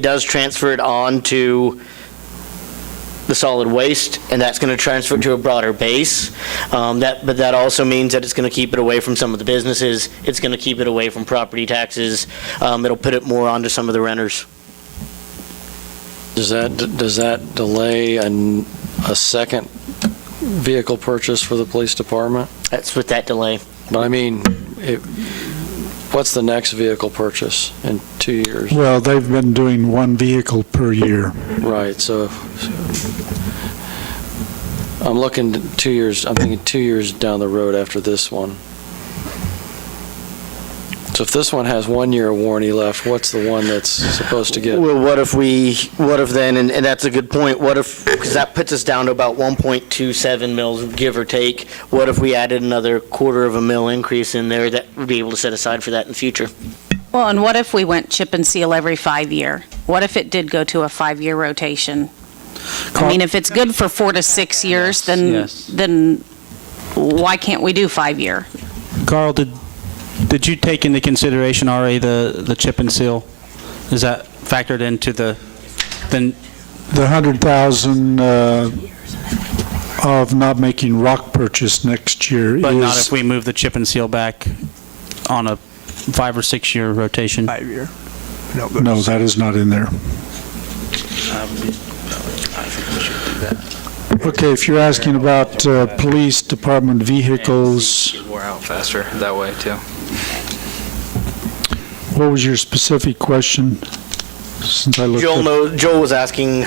does transfer it on to the solid waste, and that's going to transfer it to a broader base. But that also means that it's going to keep it away from some of the businesses. It's going to keep it away from property taxes. It'll put it more onto some of the renters. Does that delay a second vehicle purchase for the police department? That's with that delay. But I mean, what's the next vehicle purchase in 2 years? Well, they've been doing one vehicle per year. Right, so I'm looking 2 years, I'm thinking 2 years down the road after this one. So if this one has 1 year of warranty left, what's the one that's supposed to get? Well, what if then, and that's a good point, because that puts us down to about 1.27 mils, give or take. What if we added another $0.25 mil increase in there that would be able to set aside for that in the future? Well, and what if we went chip and seal every 5 year? What if it did go to a 5-year rotation? I mean, if it's good for 4 to 6 years, then why can't we do 5 year? Carl, did you take into consideration already the chip and seal? Is that factored into the 100,000 of not making rock purchase next year but is... not if we move the chip and seal back on a 5 or 6 year rotation? 5 year. No, that is not in there. Okay, if you're asking about police department vehicles, Wear out faster that way too. what was your specific question? Since I looked at... Joel was asking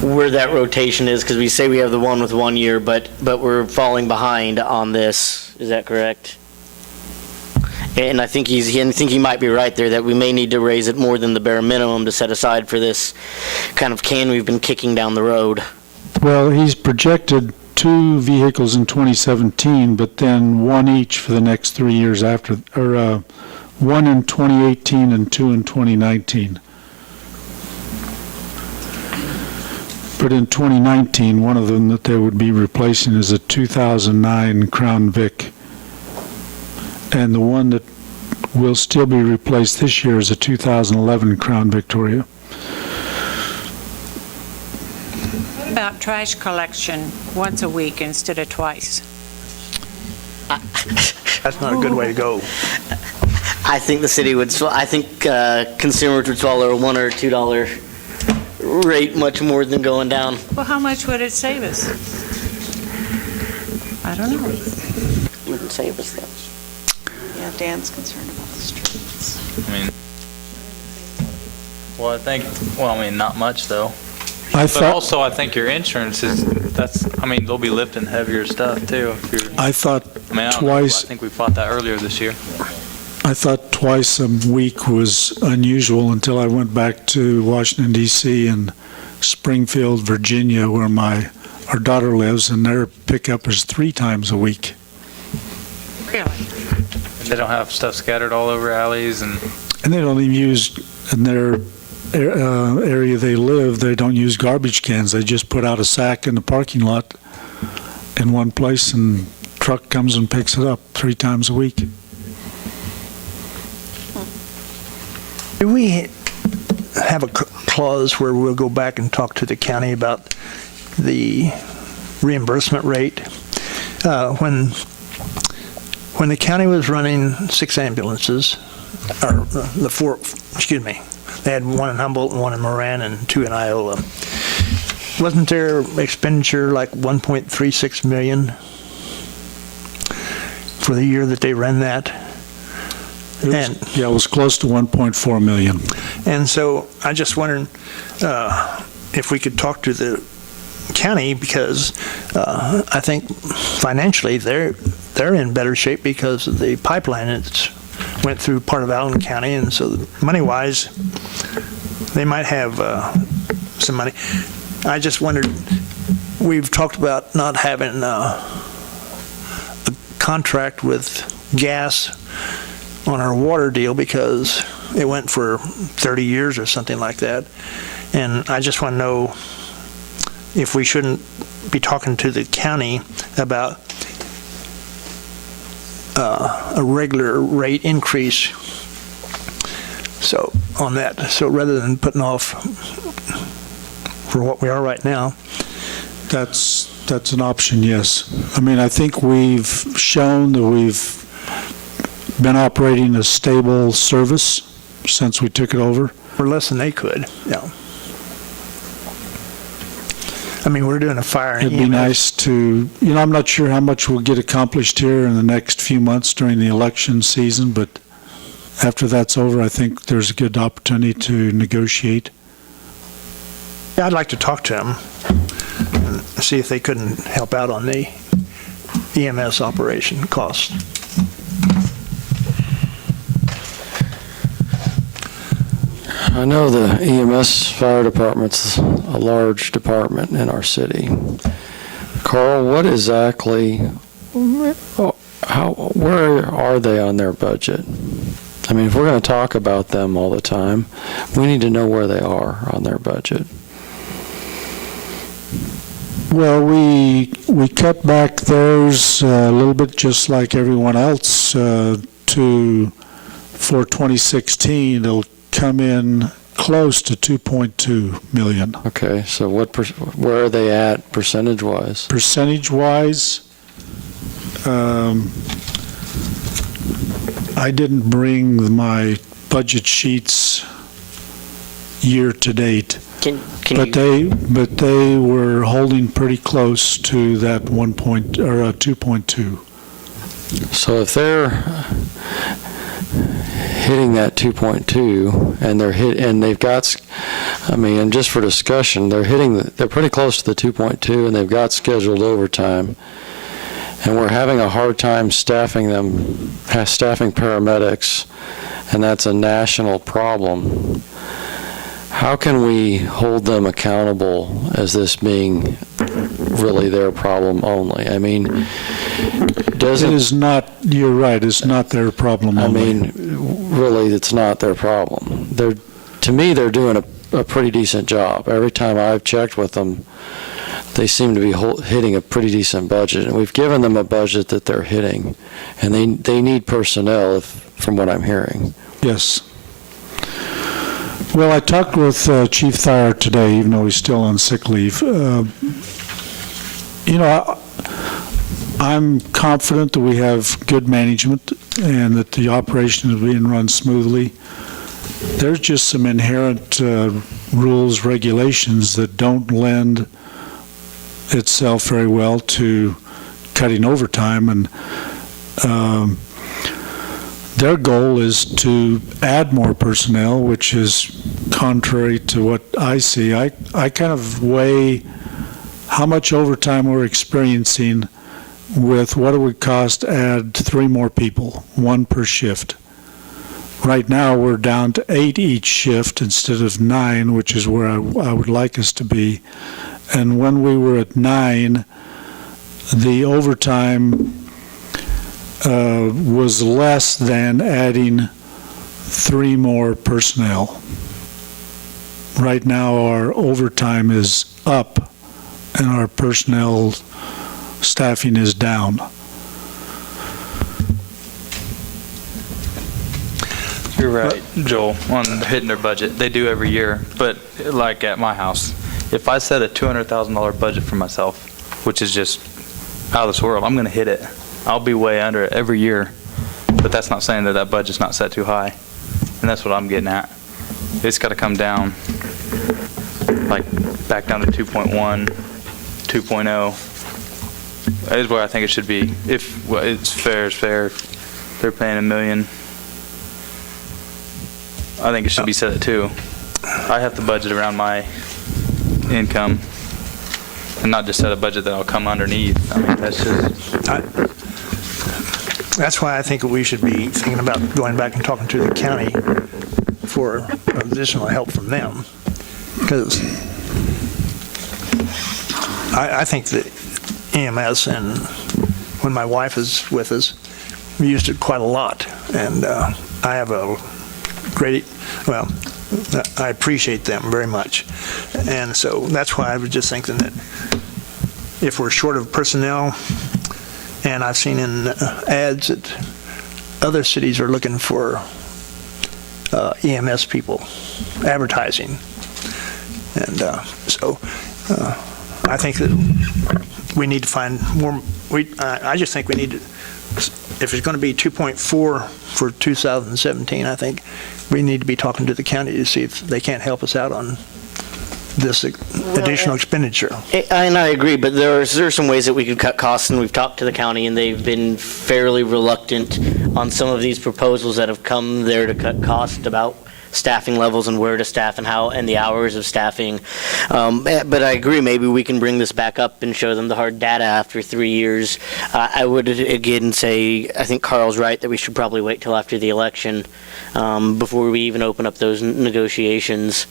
where that rotation is, because we say we have the one with 1 year, but we're falling behind on this. Is that correct? And I think he might be right there, that we may need to raise it more than the bare minimum to set aside for this kind of can we've been kicking down the road. Well, he's projected 2 vehicles in 2017, but then 1 each for the next 3 years after, or 1 in 2018 and 2 in 2019. But in 2019, one of them that they would be replacing is a 2009 Crown Vic. And the one that will still be replaced this year is a 2011 Crown Victoria. What about trash collection once a week instead of twice? That's not a good way to go. I think the city would, I think consumers would swallow a $1 or $2 rate much more than going down. Well, how much would it save us? I don't know. Wouldn't save us though. Yeah, Dan's concerned about the streets. I mean, well, I mean, not much though. I But thought, also, I think your insurance is, I mean, they'll be lifting heavier stuff too. If you're, I thought I mean, I don't know, twice, I think we fought that earlier this year. I thought twice a week was unusual until I went back to Washington DC and Springfield, Virginia, where our daughter lives, and their pickup is 3 times a week. Really? And they don't have stuff scattered all over alleys and. And they don't even use, in their area they live, they don't use garbage cans. They just put out a sack in the parking lot in one place, and truck comes and picks it up 3 times a week. Do we have a clause where we'll go back and talk to the county about the reimbursement rate? When the county was running 6 ambulances, or the 4, excuse me, they had 1 in Humboldt and 1 in Moran and 2 in Iola. Wasn't their expenditure like $1.36 million for the year that they ran that? And Yeah, it was close to 1.4 million. And so I just wondered if we could talk to the county, because I think financially they're in better shape because of the pipeline that went through part of Allen County, and so money-wise, they might have some money. I just wondered, we've talked about not having a contract with gas on our water deal because it went for 30 years or something like that. And I just want to know if we shouldn't be talking to the county about a regular rate increase. So on that, so rather than putting off for what we are right now. That's an option, yes. I mean, I think we've shown that we've been operating a stable service since we took it over. For less than they could, yeah. I mean, we're doing a fire and It'd be nice to, I'm not sure how much we'll get accomplished here in the next few months during the election season, but after that's over, I think there's a good opportunity to negotiate. Yeah, I'd like to talk to them and see if they couldn't help out on the EMS operation costs. I know the EMS fire department's a large department in our city. Carl, what exactly, where are they on their budget? I mean, if we're going to talk about them all the time, we need to know where they are on their budget. Well, we cut back theirs a little bit, just like everyone else, for 2016. It'll come in close to 2.2 million. Okay, so where are they at percentage-wise? Percentage-wise, I didn't bring my budget sheets year-to-date. But they were holding pretty close to that 2.2. So if they're hitting that 2.2 and they've got, I mean, just for discussion, they're pretty close to the 2.2 and they've got scheduled overtime. and we're having a hard time staffing paramedics, and that's a national problem. How can we hold them accountable as this being really their problem only? I mean, It is not, you're right, it's not their problem I only. mean, really, it's not their problem. To me, they're doing a pretty decent job. Every time I've checked with them, they seem to be hitting a pretty decent budget, and we've given them a budget that they're hitting, and they need personnel, from what I'm hearing. Yes. Well, I talked with Chief Thayer today, even though he's still on sick leave. I'm confident that we have good management and that the operation is being run smoothly. There's just some inherent rules, regulations that don't lend itself very well to cutting overtime, and their goal is to add more personnel, which is contrary to what I see. I kind of weigh how much overtime we're experiencing with what it would cost to add 3 more people, 1 per shift. Right now, we're down to 8 each shift instead of 9, which is where I would like us to be. And when we were at 9, the overtime was less than adding 3 more personnel. Right now, our overtime is up and our personnel staffing is down. You're right, Joel, on hitting their budget. They do every year, but like at my house, if I set a $200,000 budget for myself, which is just out of this world, I'm going to hit it. I'll be way under it every year, but that's not saying that that budget's not set too high, and that's what I'm getting at. It's got to come down, like back down to 2.1, 2.0. That is where I think it should be. If it's fair is fair. They're paying $1 million. I think it should be set at 2. I have to budget around my income and not just set a budget that I'll come underneath. I mean, that's just... That's why I think we should be thinking about going back and talking to the county for additional help from them. Because I think that EMS, and when my wife is with us, we used it quite a lot. And I have a great, well, I appreciate them very much. And so that's why I was just thinking that if we're short of personnel, and I've seen in ads that other cities are looking for EMS people, advertising. And so I think that we need to find more. I just think we need to, if it's going to be 2.4 for 2017, I think we need to be talking to the county to see if they can't help us out on this additional expenditure. And I agree, but there are some ways that we could cut costs, and we've talked to the county, and they've been fairly reluctant on some of these proposals that have come there to cut costs about staffing levels and where to staff and how, and the hours of staffing. But I agree, maybe we can bring this back up and show them the hard data after 3 years. I would again say, I think Carl's right, that we should probably wait till after the election before we even open up those negotiations.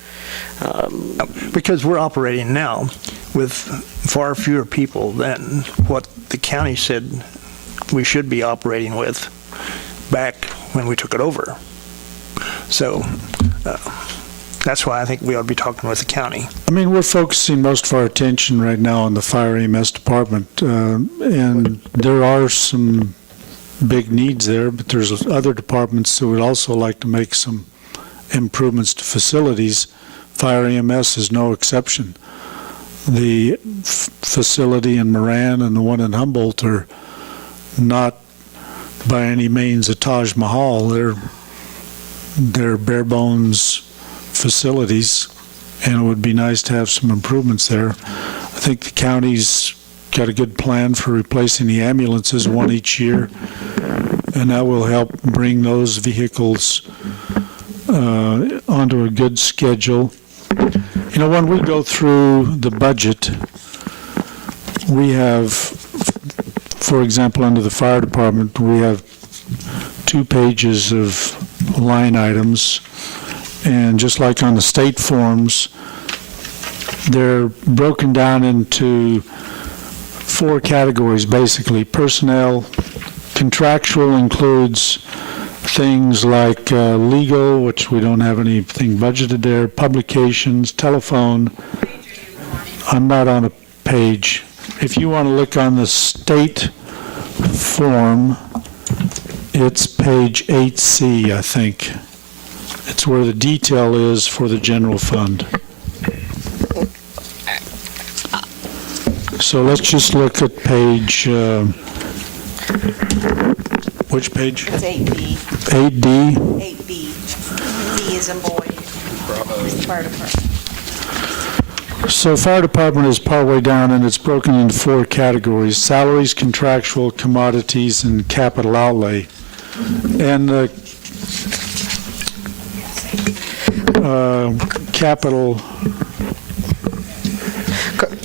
Because we're operating now with far fewer people than what the county said we should be operating with back when we took it over. So that's why I think we ought to be talking with the county. I mean, we're focusing most of our attention right now on the fire EMS department, and there are some big needs there, but there's other departments that would also like to make some improvements to facilities. Fire EMS is no exception. The facility in Moran and the one in Humboldt are not by any means a Taj Mahal. They're bare bones facilities, and it would be nice to have some improvements there. I think the county's got a good plan for replacing the ambulances, 1 each year, and that will help bring those vehicles onto a good schedule. You know, when we go through the budget, we have for example, under the fire department, we have 2 pages of line items, and just like on the state forms, they're broken down into 4 categories, basically. Personnel, contractual includes things like legal, which we don't have anything budgeted there, publications, telephone. I'm not on a page. If you want to look on the state form, it's page 8C, I think. It's where the detail is for the general fund. So let's just look at page, which page? It's 8B. 8D? 8B. B is in boy. It's the fire department. So fire department is partway down, and it's broken into 4 categories: salaries, contractual, commodities, and capital outlay. And the capital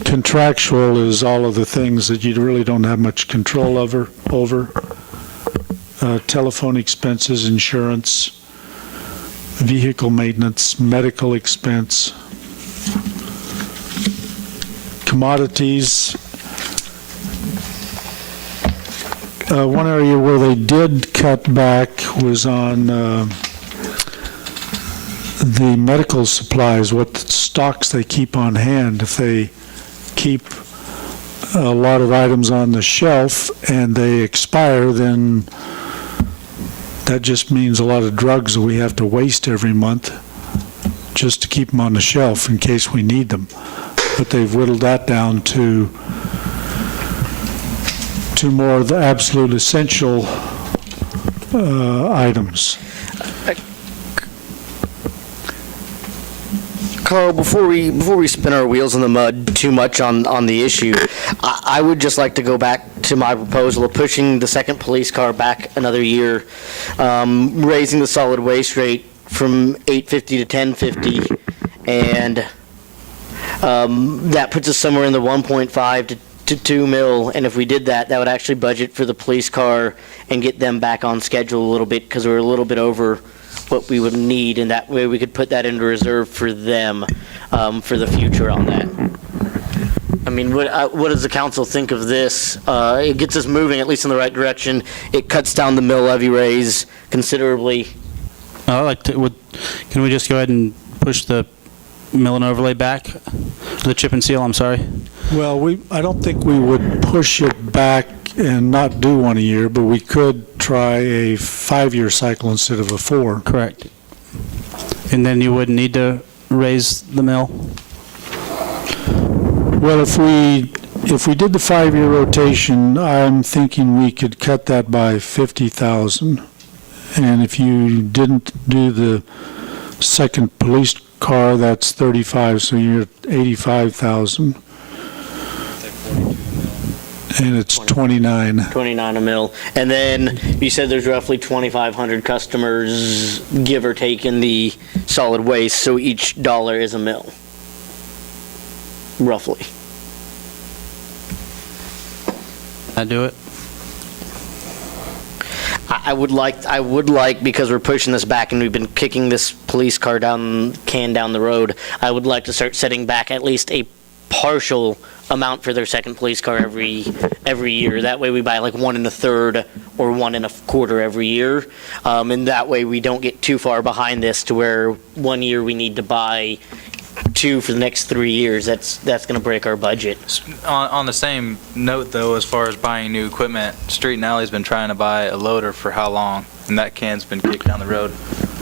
contractual is all of the things that you really don't have much control over. Telephone expenses, insurance, vehicle maintenance, medical expense. Commodities, one area where they did cut back was on the medical supplies, what stocks they keep on hand. If they keep a lot of items on the shelf and they expire, then that just means a lot of drugs that we have to waste every month just to keep them on the shelf in case we need them. But they've whittled that down to more of the absolute essential items. Carl, before we spin our wheels in the mud too much on the issue, I would just like to go back to my proposal of pushing the second police car back another year, raising the solid waste rate from $8.50 to $10.50, and that puts us somewhere in the 1.5 to 2 mil. And if we did that, that would actually budget for the police car and get them back on schedule a little bit, because we're a little bit over what we would need, and that way we could put that into reserve for them for the future on that. I mean, what does the council think of this? It gets us moving at least in the right direction. It cuts down the mill levy raise considerably. I like to, can we just go ahead and push the mill and overlay back? The chip and seal, I'm sorry. Well, I don't think we would push it back and not do one a year, but we could try a 5-year cycle instead of a 4. Correct. And then you wouldn't need to raise the mill? Well, if we did the 5-year rotation, I'm thinking we could cut that by 50,000. And if you didn't do the second police car, that's 35, so you're at 85,000. And it's 29. 29 a mil. And then you said there's roughly 2,500 customers, give or take, in the solid waste, so each dollar is a mil, roughly. I do it? I would like, because we're pushing this back and we've been kicking this police car can down the road, I would like to start setting back at least a partial amount for their second police car every year. That way we buy like 1 1/3 or 1 1/4 every year. And that way we don't get too far behind this to where one year we need to buy 2 for the next 3 years. That's going to break our budget. On the same note, though, as far as buying new equipment, Street and Alley's been trying to buy a loader for how long? And that can's been kicked down the road.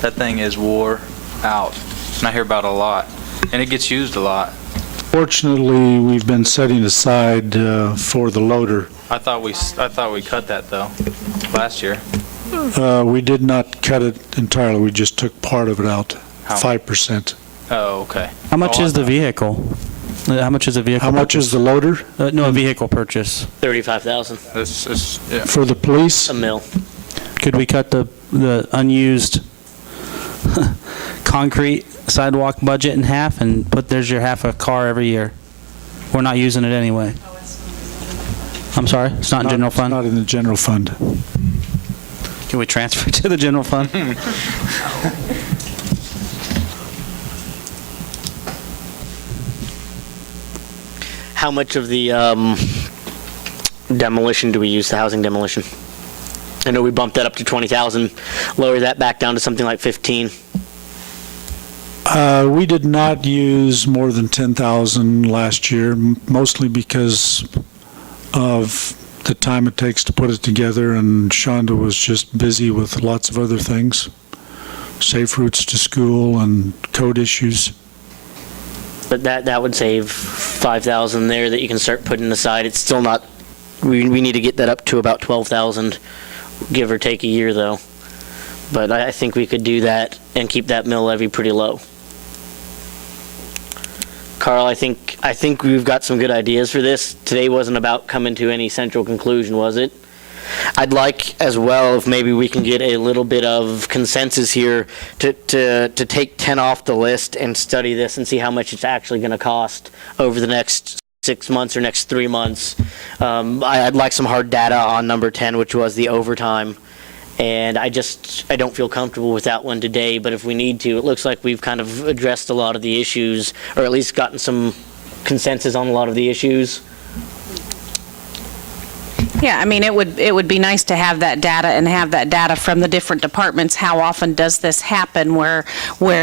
That thing is wore out. And I hear about it a lot. And it gets used a lot. Fortunately, we've been setting aside for the loader. I thought we cut that, though, last year. We did not cut it entirely. We just took part of it out, How? 5%. Oh, okay. How much is the vehicle? How much is a vehicle? How much is the loader? No, a vehicle purchase. 35,000 Yeah. For the police? a mil. Could we cut the unused concrete sidewalk budget in half and there's your half a car every year? We're not using it anyway. I'm sorry, it's not in general It's fund? not in the general fund. Can we transfer it to the general fund? How much of the demolition do we use, the housing demolition? I know we bumped that up to 20,000, lower that back down to something like 15. We did not use more than 10,000 last year, mostly because of the time it takes to put it together, and Shonda was just busy with lots of other things, safe routes to school and code issues. But that would save 5,000 there that you can start putting aside. It's still not, we need to get that up to about 12,000, give or take a year though. But I think we could do that and keep that mill levy pretty low. Carl, I think we've got some good ideas for this. Today wasn't about coming to any central conclusion, was it? I'd like as well if maybe we can get a little bit of consensus here to take 10 off the list and study this and see how much it's actually going to cost over the next 6 months or next 3 months. I'd like some hard data on number 10, which was the overtime. And I don't feel comfortable with that one today, but if we need to, it looks like we've kind of addressed a lot of the issues, or at least gotten some consensus on a lot of the issues. Yeah, I mean, it would be nice to have that data and have that data from the different departments. How often does this happen where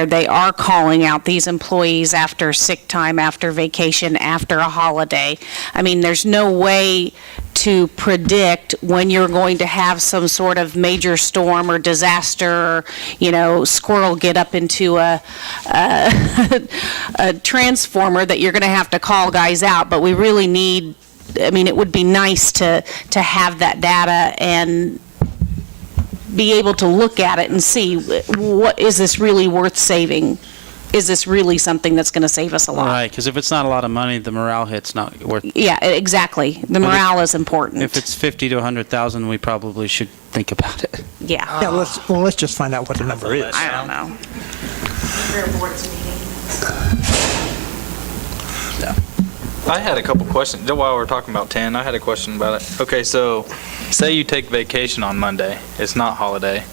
they are calling out these employees after sick time, after vacation, after a holiday? I mean, there's no way to predict when you're going to have some sort of major storm or disaster, or, squirrel get up into a transformer that you're going to have to call guys out. But we really need, it would be nice to have that data and be able to look at it and see, what is this really worth saving? Is this really something that's going to save us a lot? Right, because if it's not a lot of money, the morale hit's not worth. Yeah, exactly. The morale is important. If it's 50 to 100,000, we probably should think about it. Yeah. Yeah, let's just find out what the number is. I don't know. Fair board's meeting. I had a couple questions. While we're talking about 10, I had a question about it. Okay, so say you take vacation on Monday. It's not holiday.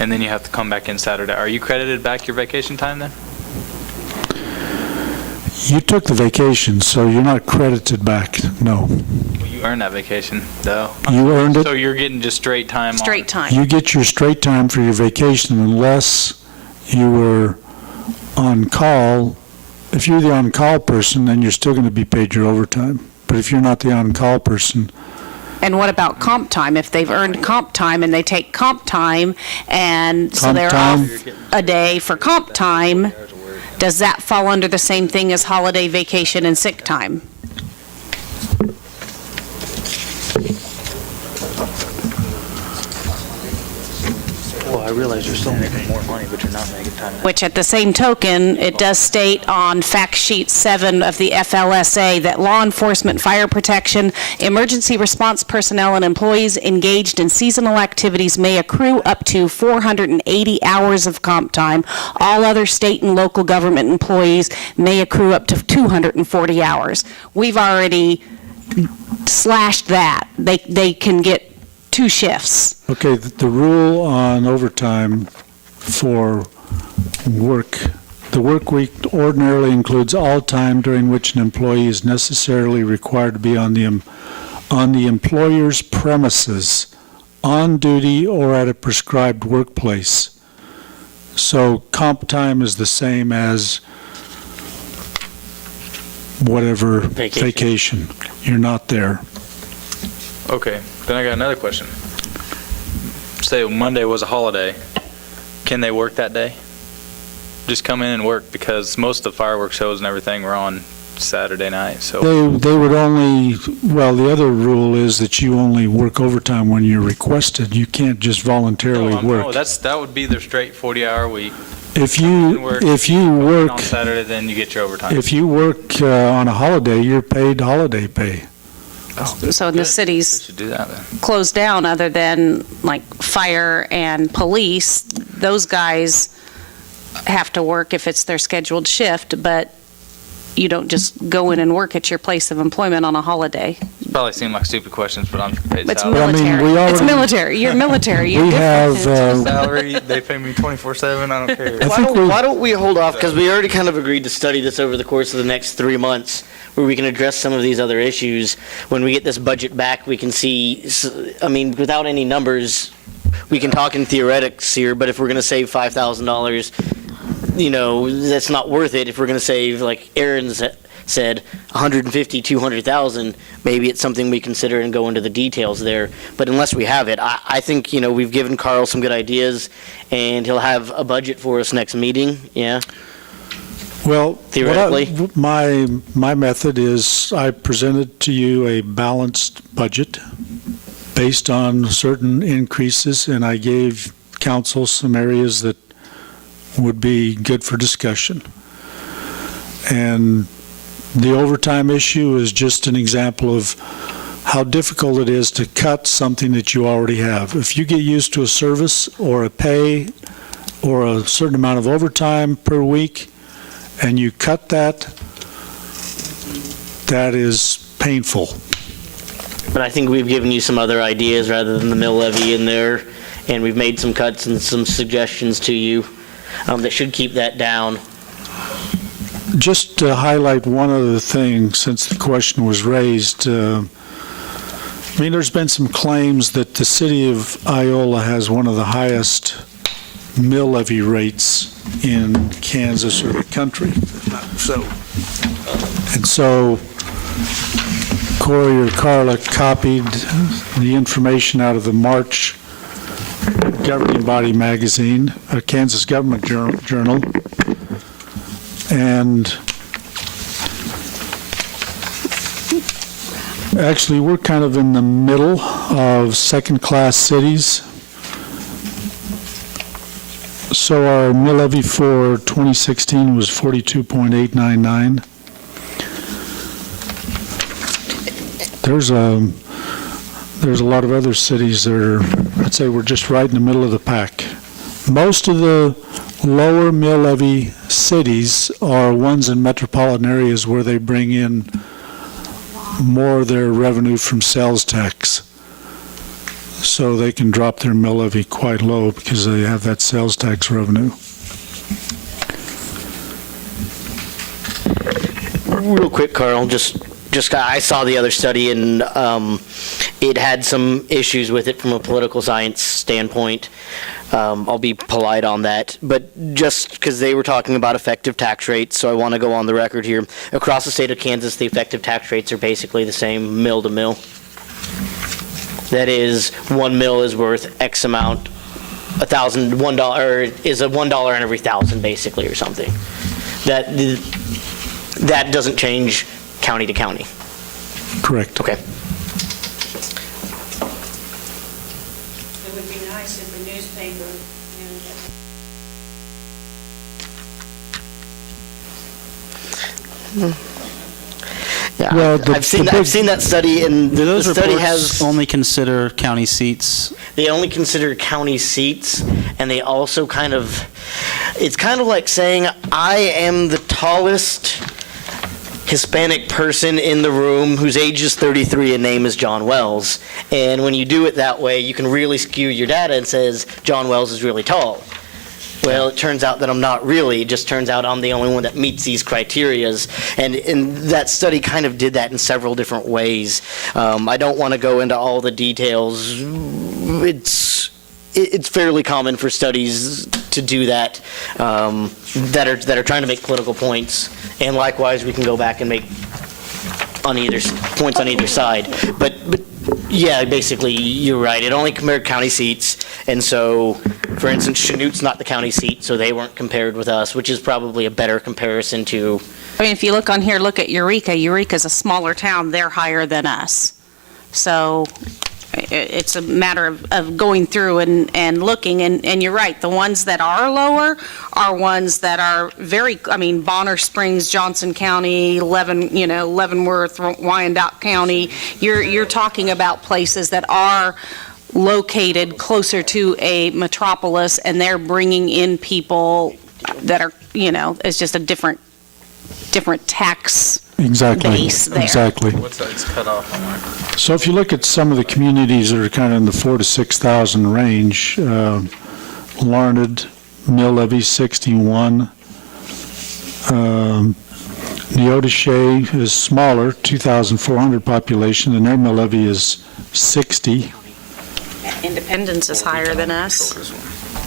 And then you have to come back in Saturday. Are you credited back your vacation time then? You took the vacation, so you're not credited back, no. Well, you earn that vacation, though. You earned it. So you're getting just straight time Straight time. You get your straight time for your vacation unless you were on call. If you're the on-call person, then you're still going to be paid your overtime. But if you're not the on-call person, And what about comp time? If they've earned comp time and they take comp time, and so Comp they're time. off a day for comp time, does that fall under the same thing as holiday, vacation, and sick time? Well, I realize you're still making more money, but you're not making time. Which at the same token, it does state on fact sheet 7 of the FLSA that law enforcement, fire protection, emergency response personnel, and employees engaged in seasonal activities may accrue up to 480 hours of comp time. All other state and local government employees may accrue up to 240 hours. We've already slashed that. They can get 2 shifts. okay, the rule on overtime for the work week ordinarily includes all time during which an employee is necessarily required to be on the employer's premises, on duty or at a prescribed workplace. So comp time is the same as whatever vacation. You're not there. Okay, then I got another question. Say Monday was a holiday. Can they work that day? Just come in and work, because most of the fireworks shows and everything were on Saturday night, so. They would only, well, the other rule is that you only work overtime when you're requested. You can't just voluntarily No, work. that would be their straight 40-hour week. If you work, On Saturday, then you get your overtime. if you work on a holiday, you're paid holiday pay. So in the We cities should do that then. closed down, other than like fire and police, those guys have to work if it's their scheduled shift, but you don't just go in and work at your place of employment on a holiday. Probably seem like stupid questions, but I'm paid It's salary. I mean, military. we It's already- military. You're military. You're We different. have, Salary, they pay me 24/7, I don't care. I Why think don't, we- why don't we hold off, because we already kind of agreed to study this over the course of the next 3 months, where we can address some of these other issues. When we get this budget back, we can see, I mean, without any numbers, we can talk in theoretics here, but if we're going to save $5,000, that's not worth it. If we're going to save, like Aaron said, 150, 200,000, maybe it's something we consider and go into the details there. But unless we have it, I think, we've given Carl some good ideas, and he'll have a budget for us next meeting, yeah? Well, Theoretically? my method is I presented to you a balanced budget based on certain increases, and I gave council some areas that would be good for discussion. And the overtime issue is just an example of how difficult it is to cut something that you already have. If you get used to a service or a pay or a certain amount of overtime per week, and you cut that, that is painful. But I think we've given you some other ideas rather than the mill levy in there, and we've made some cuts and some suggestions to you that should keep that down. Just to highlight one other thing, since the question was raised, there's been some claims that the city of Iola has one of the highest mill levy rates in Kansas or the country. And so Corey or Carla copied the information out of the March governing body magazine, a Kansas Government Journal, and actually we're kind of in the middle of second-class cities. So our mill levy for 2016 was 42.899. There's a lot of other cities that are, I'd say we're just right in the middle of the pack. Most of the lower mill levy cities are ones in metropolitan areas where they bring in more of their revenue from sales tax. So they can drop their mill levy quite low because they have that sales tax revenue. Real quick, Carl, just I saw the other study, and it had some issues with it from a political science standpoint. I'll be polite on that, but just because they were talking about effective tax rates, so I want to go on the record here. Across the state of Kansas, the effective tax rates are basically the same mill to mill. That is, one mill is worth X amount, $1 is a $1 in every 1,000 basically, or something. That doesn't change county to county. Correct. Okay. It would be nice if the newspaper knew Yeah, Well, I've seen that study, and Do those the study reports has only consider county seats? they only consider county seats, and they also it's kind of like saying I am the tallest Hispanic person in the room whose age is 33 and name is John Wells. And when you do it that way, you can really skew your data and says John Wells is really tall. Well, it turns out that I'm not really. It just turns out I'm the only one that meets these criterias. And that study kind of did that in several different ways. I don't want to go into all the details. It's fairly common for studies to do that that are trying to make political points. And likewise, we can go back and make points on either side. But yeah, basically, you're right. It only compared county seats. And so, for instance, Chanute's not the county seat, so they weren't compared with us, which is probably a better comparison to. I mean, if you look on here, look at Eureka. Eureka's a smaller town. They're higher than us. So it's a matter of going through and looking. And you're right. The ones that are lower are ones that are Bonner Springs, Johnson County, Leavenworth, Wyandotte County. You're talking about places that are located closer to a metropolis, and they're bringing in people that are, it's just a different different tax Exactly. base there. Exactly. What's that, it's cut off on our? So if you look at some of the communities that are kind of in the 4,000 to 6,000 range, Larned, mill levy 61. Neodesha is smaller, 2,400 population, and their mill levy is 60. Independence is higher than us.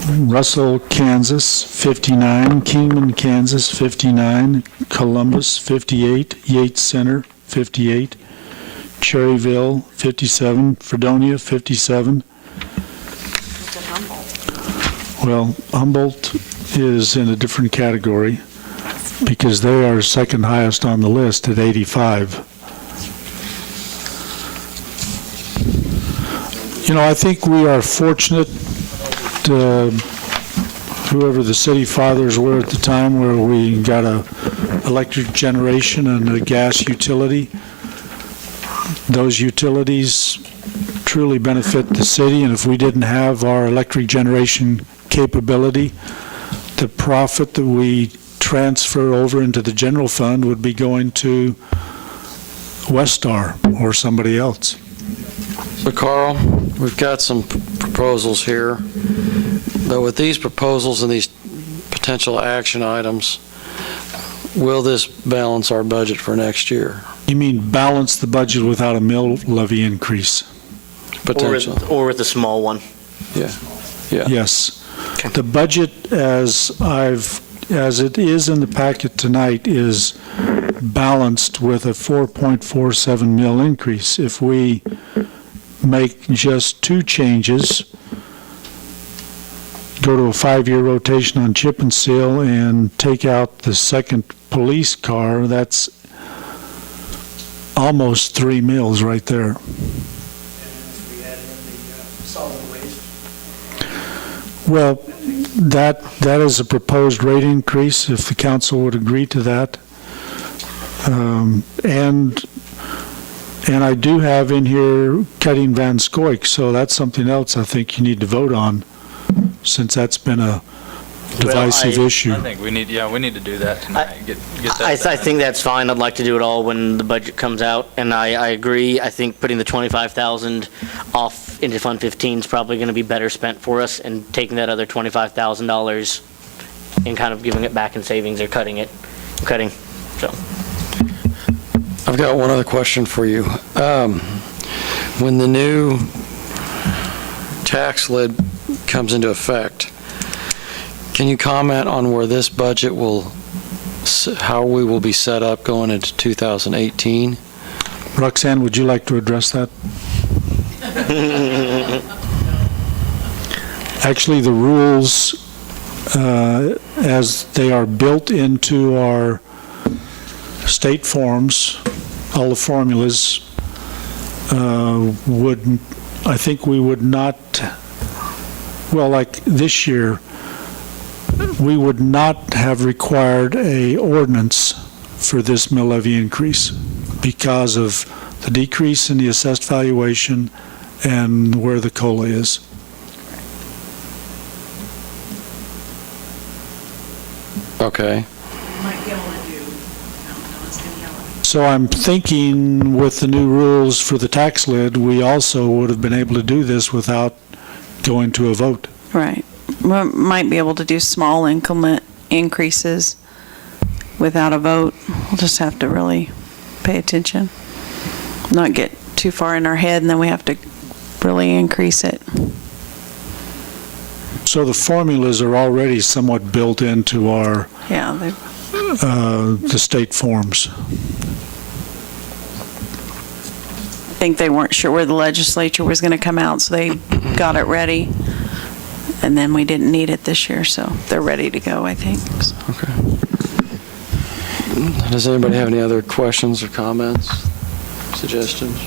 Russell, Kansas, 59. Kingman, Kansas, 59. Columbus, 58. Yates Center, 58. Cherryville, 57. Fredonia, 57. Well, Humboldt is in a different category because they are second highest on the list at 85. You know, I think we are fortunate, whoever the city fathers were at the time, where we got a electric generation and a gas utility. Those utilities truly benefit the city, and if we didn't have our electric generation capability, the profit that we transfer over into the general fund would be going to Westar or somebody else. So Carl, we've got some proposals here, but with these proposals and these potential action items, will this balance our budget for next year? You mean balance the budget without a mill levy increase? Potential. Or with a small one. Yeah. Yes. Okay. The budget as it is in the packet tonight is balanced with a 4.47 mil increase. If we make just two changes, go to a 5-year rotation on chip and seal and take out the second police car, that's almost 3 mils right there. Well, that is a proposed rate increase, if the council would agree to that. And I do have in here cutting Van Scoik, so that's something else I think you need to vote on, since that's been a divisive issue. I think we need to do that tonight. Get that I done. think that's fine. I'd like to do it all when the budget comes out, and I agree. I think putting the 25,000 off into Fund 15 is probably going to be better spent for us, and taking that other $25,000 and kind of giving it back in savings or cutting. So. I've got one other question for you. When the new tax lid comes into effect, can you comment on where this budget how we will be set up going into 2018? Roxanne, would you like to address that? Actually, the rules, as they are built into our state forms, all the formulas, I think we would not, well, like this year, we would not have required a ordinance for this mill levy increase because of the decrease in the assessed valuation and where the COLA is. Okay. So I'm thinking with the new rules for the tax lid, we also would have been able to do this without going to a vote. Right. We might be able to do small increment increases without a vote. We'll just have to really pay attention, not get too far in our head, and then we have to really increase it. So the formulas are already somewhat built into our, Yeah. the state forms. I think they weren't sure where the legislature was going to come out, so they got it ready. And then we didn't need it this year, so they're ready to go, I think. So. Okay. Does anybody have any other questions or comments, suggestions?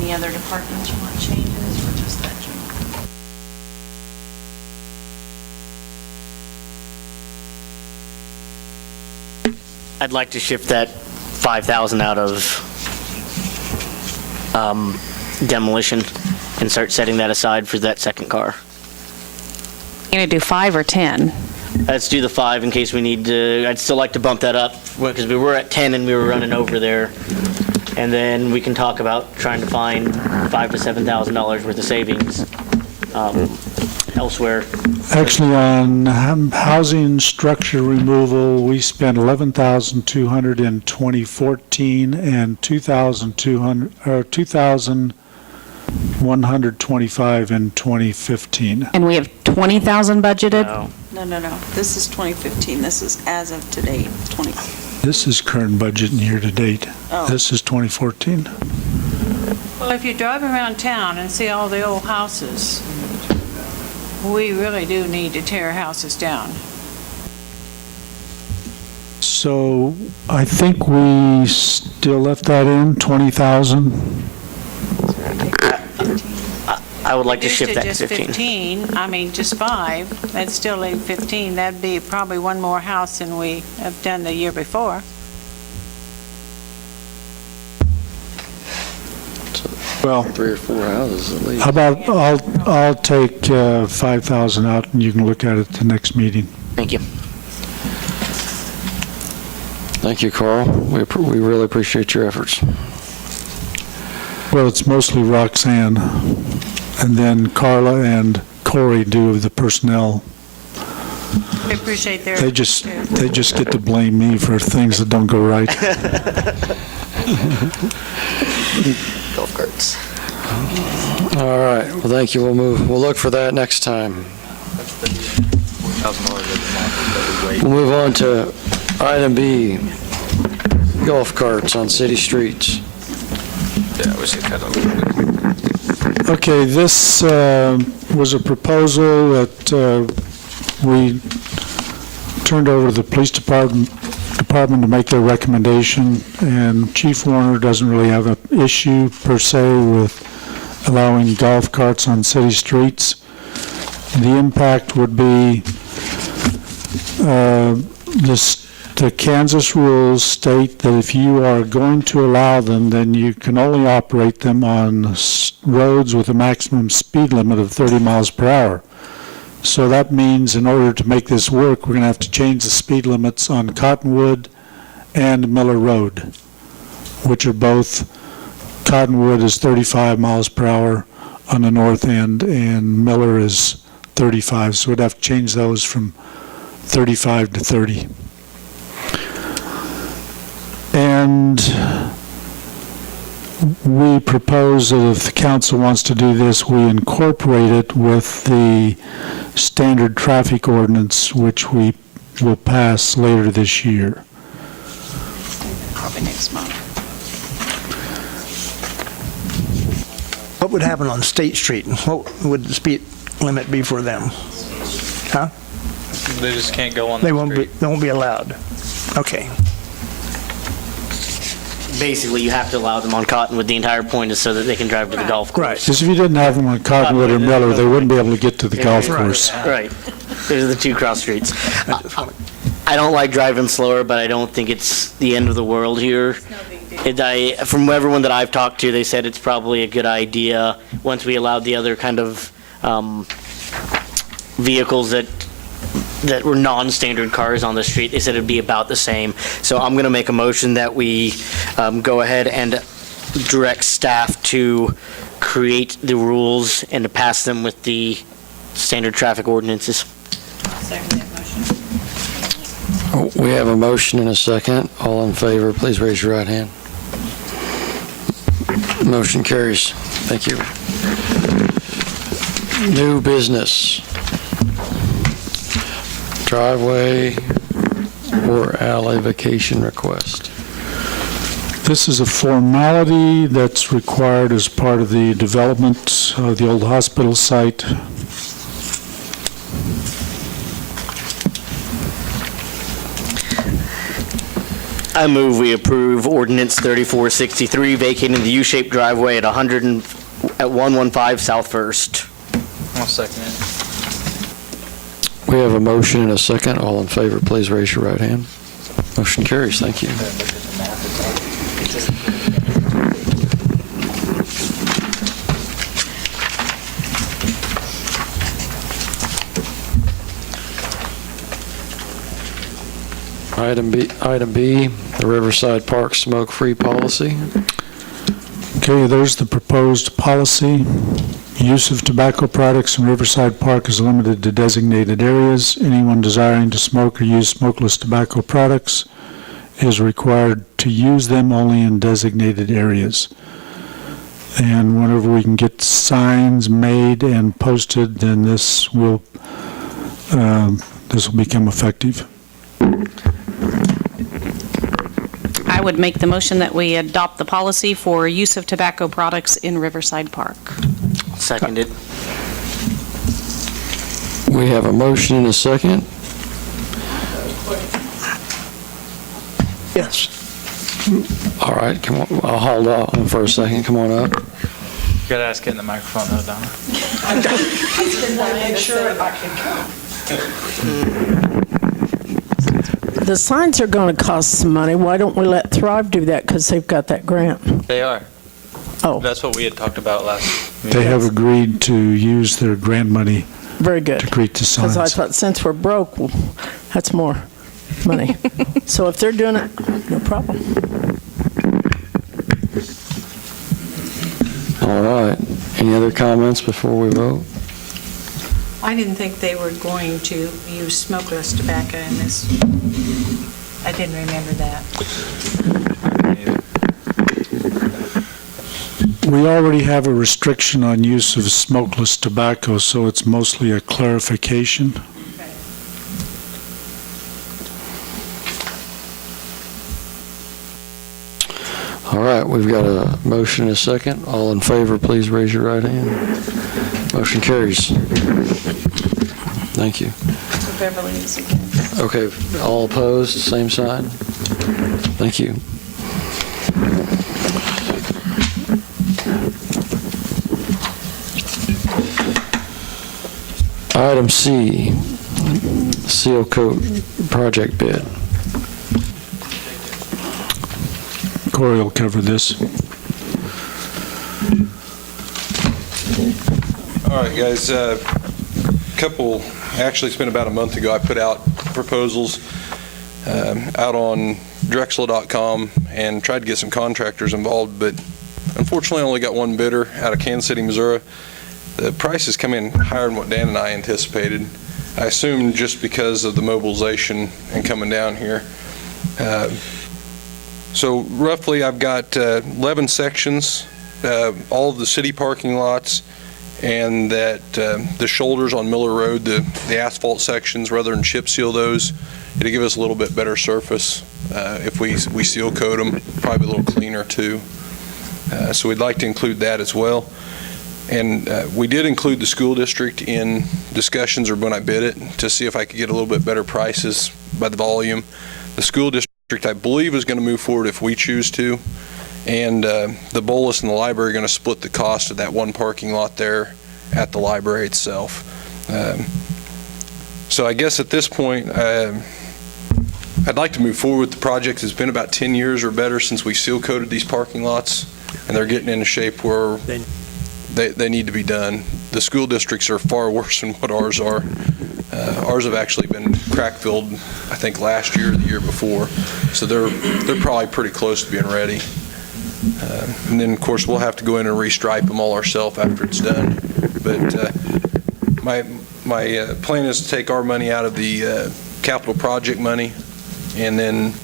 Any other departments you want changes or just that general? I'd like to shift that 5,000 out of demolition and start setting that aside for that second car. You gonna do 5 or 10? Let's do the 5 in case we need to. I'd still like to bump that up because we were at 10 and we were running over there. And then we can talk about trying to find $5,000 to $7,000 worth of savings elsewhere. Actually, on housing structure removal, we spent $11,200 in 2014 and $2,125 in 2015. And we have 20,000 budgeted? No. This is 2015. This is as of today, 20. This is current budget and year-to-date. Oh. This is 2014. Well, if you drive around town and see all the old houses, we really do need to tear houses down. So I think we still left that in, 20,000. I would like to Reduced shift that to just 15. just 5, that'd still leave 15. That'd be probably one more house than we have done the year before. Well, 3 or 4 houses at least. how about, I'll take 5,000 out and you can look at it at the next meeting. Thank you. Thank you, Carl. We really appreciate your efforts. Well, it's mostly Roxanne, and then Carla and Corey do the personnel. We appreciate their... They just get to blame me for things that don't go right. Golf carts. All right, well, thank you. We'll look for that next time. We'll move on to item B, golf carts on city streets. Okay, this was a proposal that we turned over to the police department to make their recommendation, and Chief Warner doesn't really have an issue per se with allowing golf carts on city streets. The impact would be the Kansas rules state that if you are going to allow them, then you can only operate them on roads with a maximum speed limit of 30 miles per hour. So that means in order to make this work, we're going to have to change the speed limits on Cottonwood and Miller Road, which are both, Cottonwood is 35 miles per hour on the north end, and Miller is 35. So we'd have to change those from 35 to 30. And we propose that if the council wants to do this, we incorporate it with the standard traffic ordinance, which we will pass later this year. Probably next month. What would happen on State Street? What would the speed limit be for them? Huh? They just can't go on They the won't street. be allowed. Okay. Basically, you have to allow them on Cottonwood. The entire point is so that they can drive to the golf course. Right. Because if you didn't have them on Cottonwood or Miller, they wouldn't be able to get to the golf course. Right. Those are the two cross streets. I just want I don't like driving slower, but I don't think it's the end of the world here. From everyone that I've talked to, they said it's probably a good idea once we allowed the other kind of vehicles that were non-standard cars on the street. They said it'd be about the same. So I'm going to make a motion that we go ahead and direct staff to create the rules and to pass them with the standard traffic ordinances. Second that motion. We have a motion and a second. All in favor, please raise your right hand. Motion carries. Thank you. New business. Driveway or alley vacation request. This is a formality that's required as part of the development of the old hospital site. I move we approve ordinance 3463 vacating the U-shaped driveway at 115 South First. I'll second it. We have a motion and a second. All in favor, please raise your right hand. Motion carries. Thank you. Item B, the Riverside Park smoke-free policy. Okay, there's the proposed policy. Use of tobacco products in Riverside Park is limited to designated areas. Anyone desiring to smoke or use smokeless tobacco products is required to use them only in designated areas. And whenever we can get signs made and posted, then this will become effective. I would make the motion that we adopt the policy for use of tobacco products in Riverside Park. Seconded. We have a motion and a second. Yes. All right, come on, I'll hold on for a second. Come on up. You gotta ask it in the microphone though, Donna. The signs are going to cost some money. Why don't we let Thrive do that, because they've got that grant? They are. Oh. That's what we had talked about last meeting. They have agreed to use their grant money Very good. to create the Because I signs. thought, since we're broke, well, that's more money. So if they're doing it, no problem. All right. Any other comments before we vote? I didn't think they were going to use smokeless tobacco in this. I didn't remember that. We already have a restriction on use of smokeless tobacco, so it's mostly a clarification. All right, we've got a motion and a second. All in favor, please raise your right hand. Motion carries. Thank you. So Beverly is against. Okay, all opposed, same sign. Thank you. Item C, seal coat project bid. Corey will cover this. All right, guys, actually it's been about a month ago, I put out proposals out on Drexel.com and tried to get some contractors involved, but unfortunately I only got one bidder out of Kansas City, Missouri. The prices come in higher than what Dan and I anticipated. I assume just because of the mobilization and coming down here. So roughly I've got 11 sections, all of the city parking lots, and that the shoulders on Miller Road, the asphalt sections, rather than chip seal those, it'll give us a little bit better surface if we seal coat them, probably a little cleaner too. So we'd like to include that as well. And we did include the school district in discussions, or when I bid it, to see if I could get a little bit better prices by the volume. The school district, I believe, is going to move forward if we choose to. And the Bolus and the library are going to split the cost of that one parking lot there at the library itself. So I guess at this point, I'd like to move forward with the project. It's been about 10 years or better since we seal coated these parking lots, and they're getting in a shape where they need to be done. The school districts are far worse than what ours are. Ours have actually been crack filled, I think, last year or the year before. So they're probably pretty close to being ready. And then, of course, we'll have to go in and restripe them all ourselves after it's done. But my plan is to take our money out of the capital project money, and then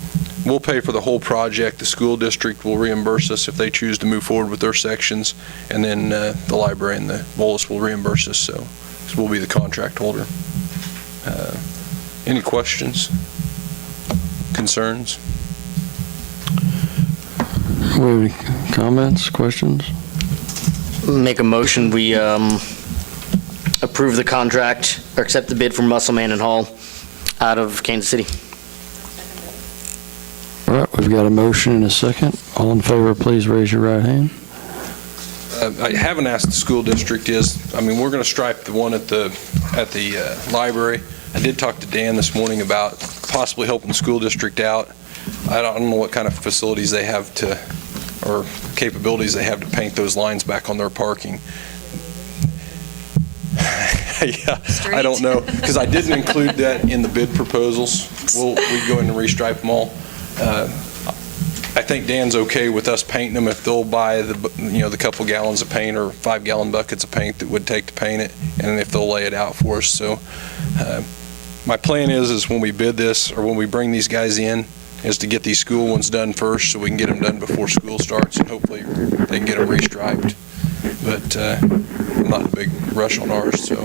we'll pay for the whole project. The school district will reimburse us if they choose to move forward with their sections, and then the library and the Bolus will reimburse us. So we'll be the contract holder. Any questions? Concerns? We have any comments, questions? Make a motion, we approve the contract, or accept the bid from Musselman and Hall out of Kansas City. All right, we've got a motion and a second. All in favor, please raise your right hand. I haven't asked the school district we're going to stripe the one at the library. I did talk to Dan this morning about possibly helping the school district out. I don't know what kind of facilities they have or capabilities they have to paint those lines back on their parking. Yeah, I don't know, because I didn't include that in the bid proposals. We go in and restripe them all. I think Dan's okay with us painting them if they'll buy the couple gallons of paint or 5-gallon buckets of paint that would take to paint it, and if they'll lay it out for us. So my plan is when we bid this, or when we bring these guys in, is to get these school ones done first so we can get them done before school starts, and hopefully they can get them restriped. But I'm not in a big rush on ours, so.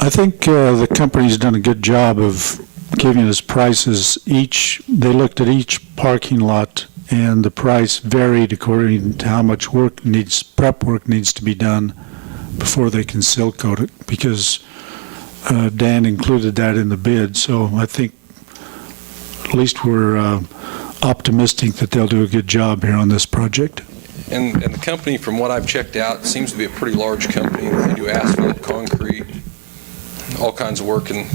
I think the company's done a good job of giving us prices. They looked at each parking lot, and the price varied according to how much prep work needs to be done before they can seal coat it, because Dan included that in the bid. So I think at least we're optimistic that they'll do a good job here on this project. And the company, from what I've checked out, seems to be a pretty large company. They do asphalt, concrete, all kinds of work, and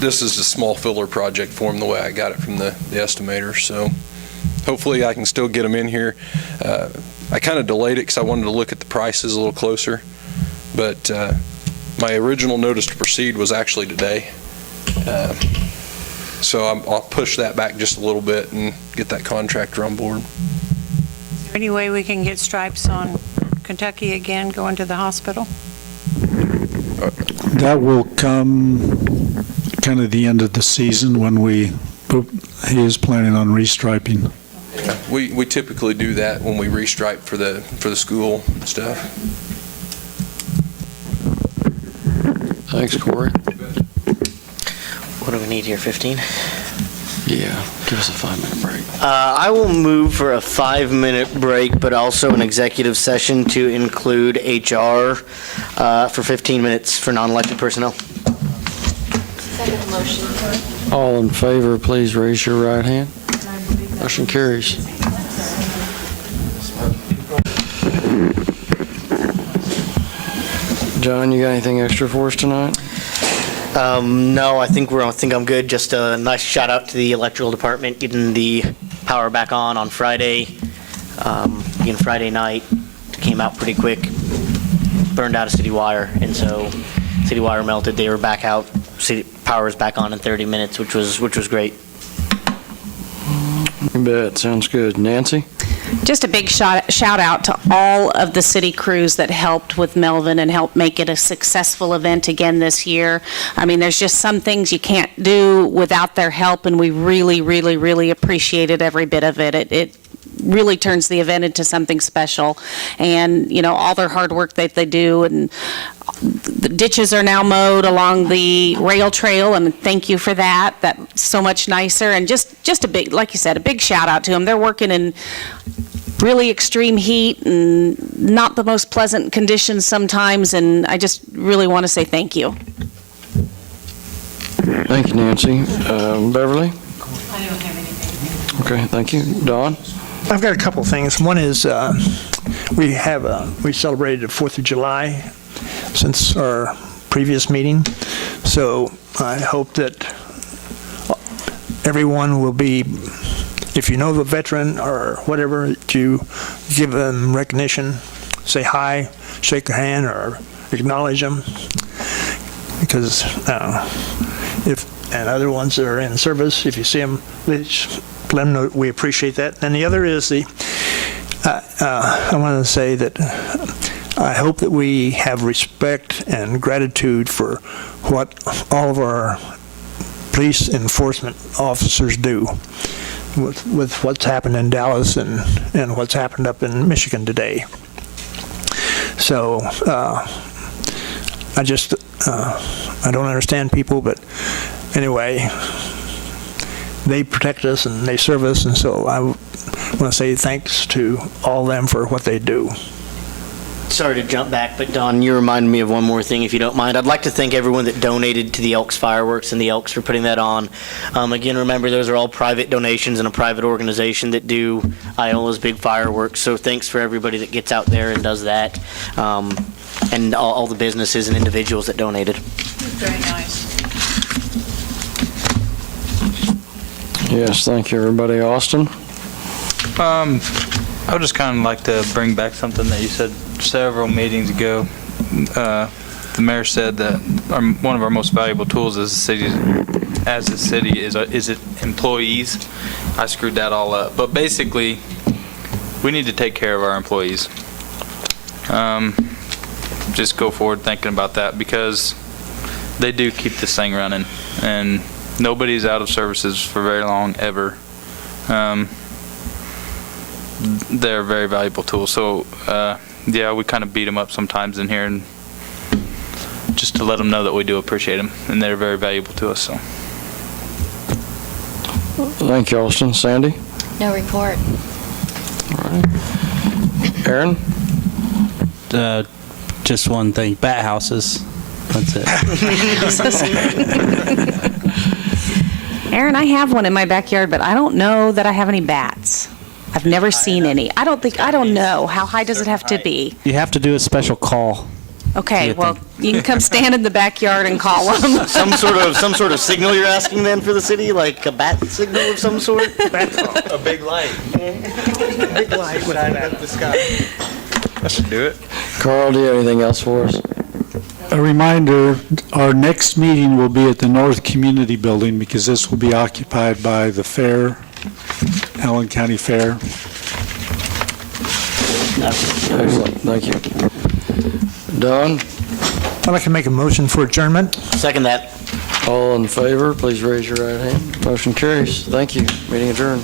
this is a small filler project for them, the way I got it from the estimator. So hopefully I can still get them in here. I kind of delayed it because I wanted to look at the prices a little closer, but my original notice to proceed was actually today. So I'll push that back just a little bit and get that contractor on board. Is there any way we can get stripes on Kentucky again, going to the hospital? That will come kind of the end of the season when he is planning on restriping. Yeah, we typically do that when we restripe for the school stuff. Thanks, Corey. What do we need here, 15? Yeah, give us a 5-minute break. I will move for a 5-minute break, but also an executive session to include HR for 15 minutes for non-elected personnel. Second motion. All in favor, please raise your right hand. Motion carries. John, you got anything extra for us tonight? No, I think I'm good. Just a nice shout out to the electrical department getting the power back on Friday. Again, Friday night came out pretty quick. Burned out a city wire, and so city wire melted. They were back out. City power was back on in 30 minutes, which was great. You bet. Sounds good. Nancy? Just a big shout out to all of the city crews that helped with Melvin and helped make it a successful event again this year. I mean, there's just some things you can't do without their help, and we really, really, really appreciated every bit of it. It really turns the event into something special, and all their hard work that they do, and the ditches are now mowed along the rail trail, and thank you for that. That's so much nicer, and just a big, like you said, a big shout out to them. They're working in really extreme heat and not the most pleasant conditions sometimes, and I just really want to say thank you. Thank you, Nancy. Beverly? I don't have anything. Okay, thank you. Don? I've got a couple of things. One is we celebrated the 4th of July since our previous meeting. So I hope that everyone will be, if you know the veteran or whatever, that you give them recognition, say hi, shake their hand, or acknowledge them. Because and other ones that are in service, if you see them, let them know we appreciate that. And the other is I want to say that I hope that we have respect and gratitude for what all of our police enforcement officers do with what's happened in Dallas and what's happened up in Michigan today. So I don't understand people, but anyway, they protect us and they serve us, and so I want to say thanks to all of them for what they do. Sorry to jump back, but Don, you reminded me of one more thing, if you don't mind. I'd like to thank everyone that donated to the Elks fireworks and the Elks for putting that on. Again, remember, those are all private donations and a private organization that do Iola's big fireworks. So thanks for everybody that gets out there and does that, and all the businesses and individuals that donated. Very nice. Yes, thank you, everybody. Austin? I would just kind of like to bring back something that you said several meetings ago. The mayor said that one of our most valuable tools as a city is it employees. I screwed that all up. But basically, we need to take care of our employees. Just go forward thinking about that because they do keep this thing running, and nobody's out of services for very long, ever. They're a very valuable tool. So, yeah, we kind of beat them up sometimes in here, and just to let them know that we do appreciate them, and they're very valuable to us. So, Thank you, Austin. Sandy? No report. All right. Aaron? Just one thing, bat houses. That's it. Aaron, I have one in my backyard, but I don't know that I have any bats. I've never seen any. I don't know. How high does it have to be? You have to do a special call. Okay, well, you can come stand in the backyard and call them. Some sort of signal you're asking then for the city, like a bat signal of some sort? A big light. Big light. Shine at the sky. That should do it. Carl, do you have anything else for us? A reminder, our next meeting will be at the North Community Building because this will be occupied by the fair, Allen County Fair. Excellent, thank you. Don, I'd like to make a motion for adjournment. Second that. all in favor, please raise your right hand. Motion carries. Thank you. Meeting adjourned.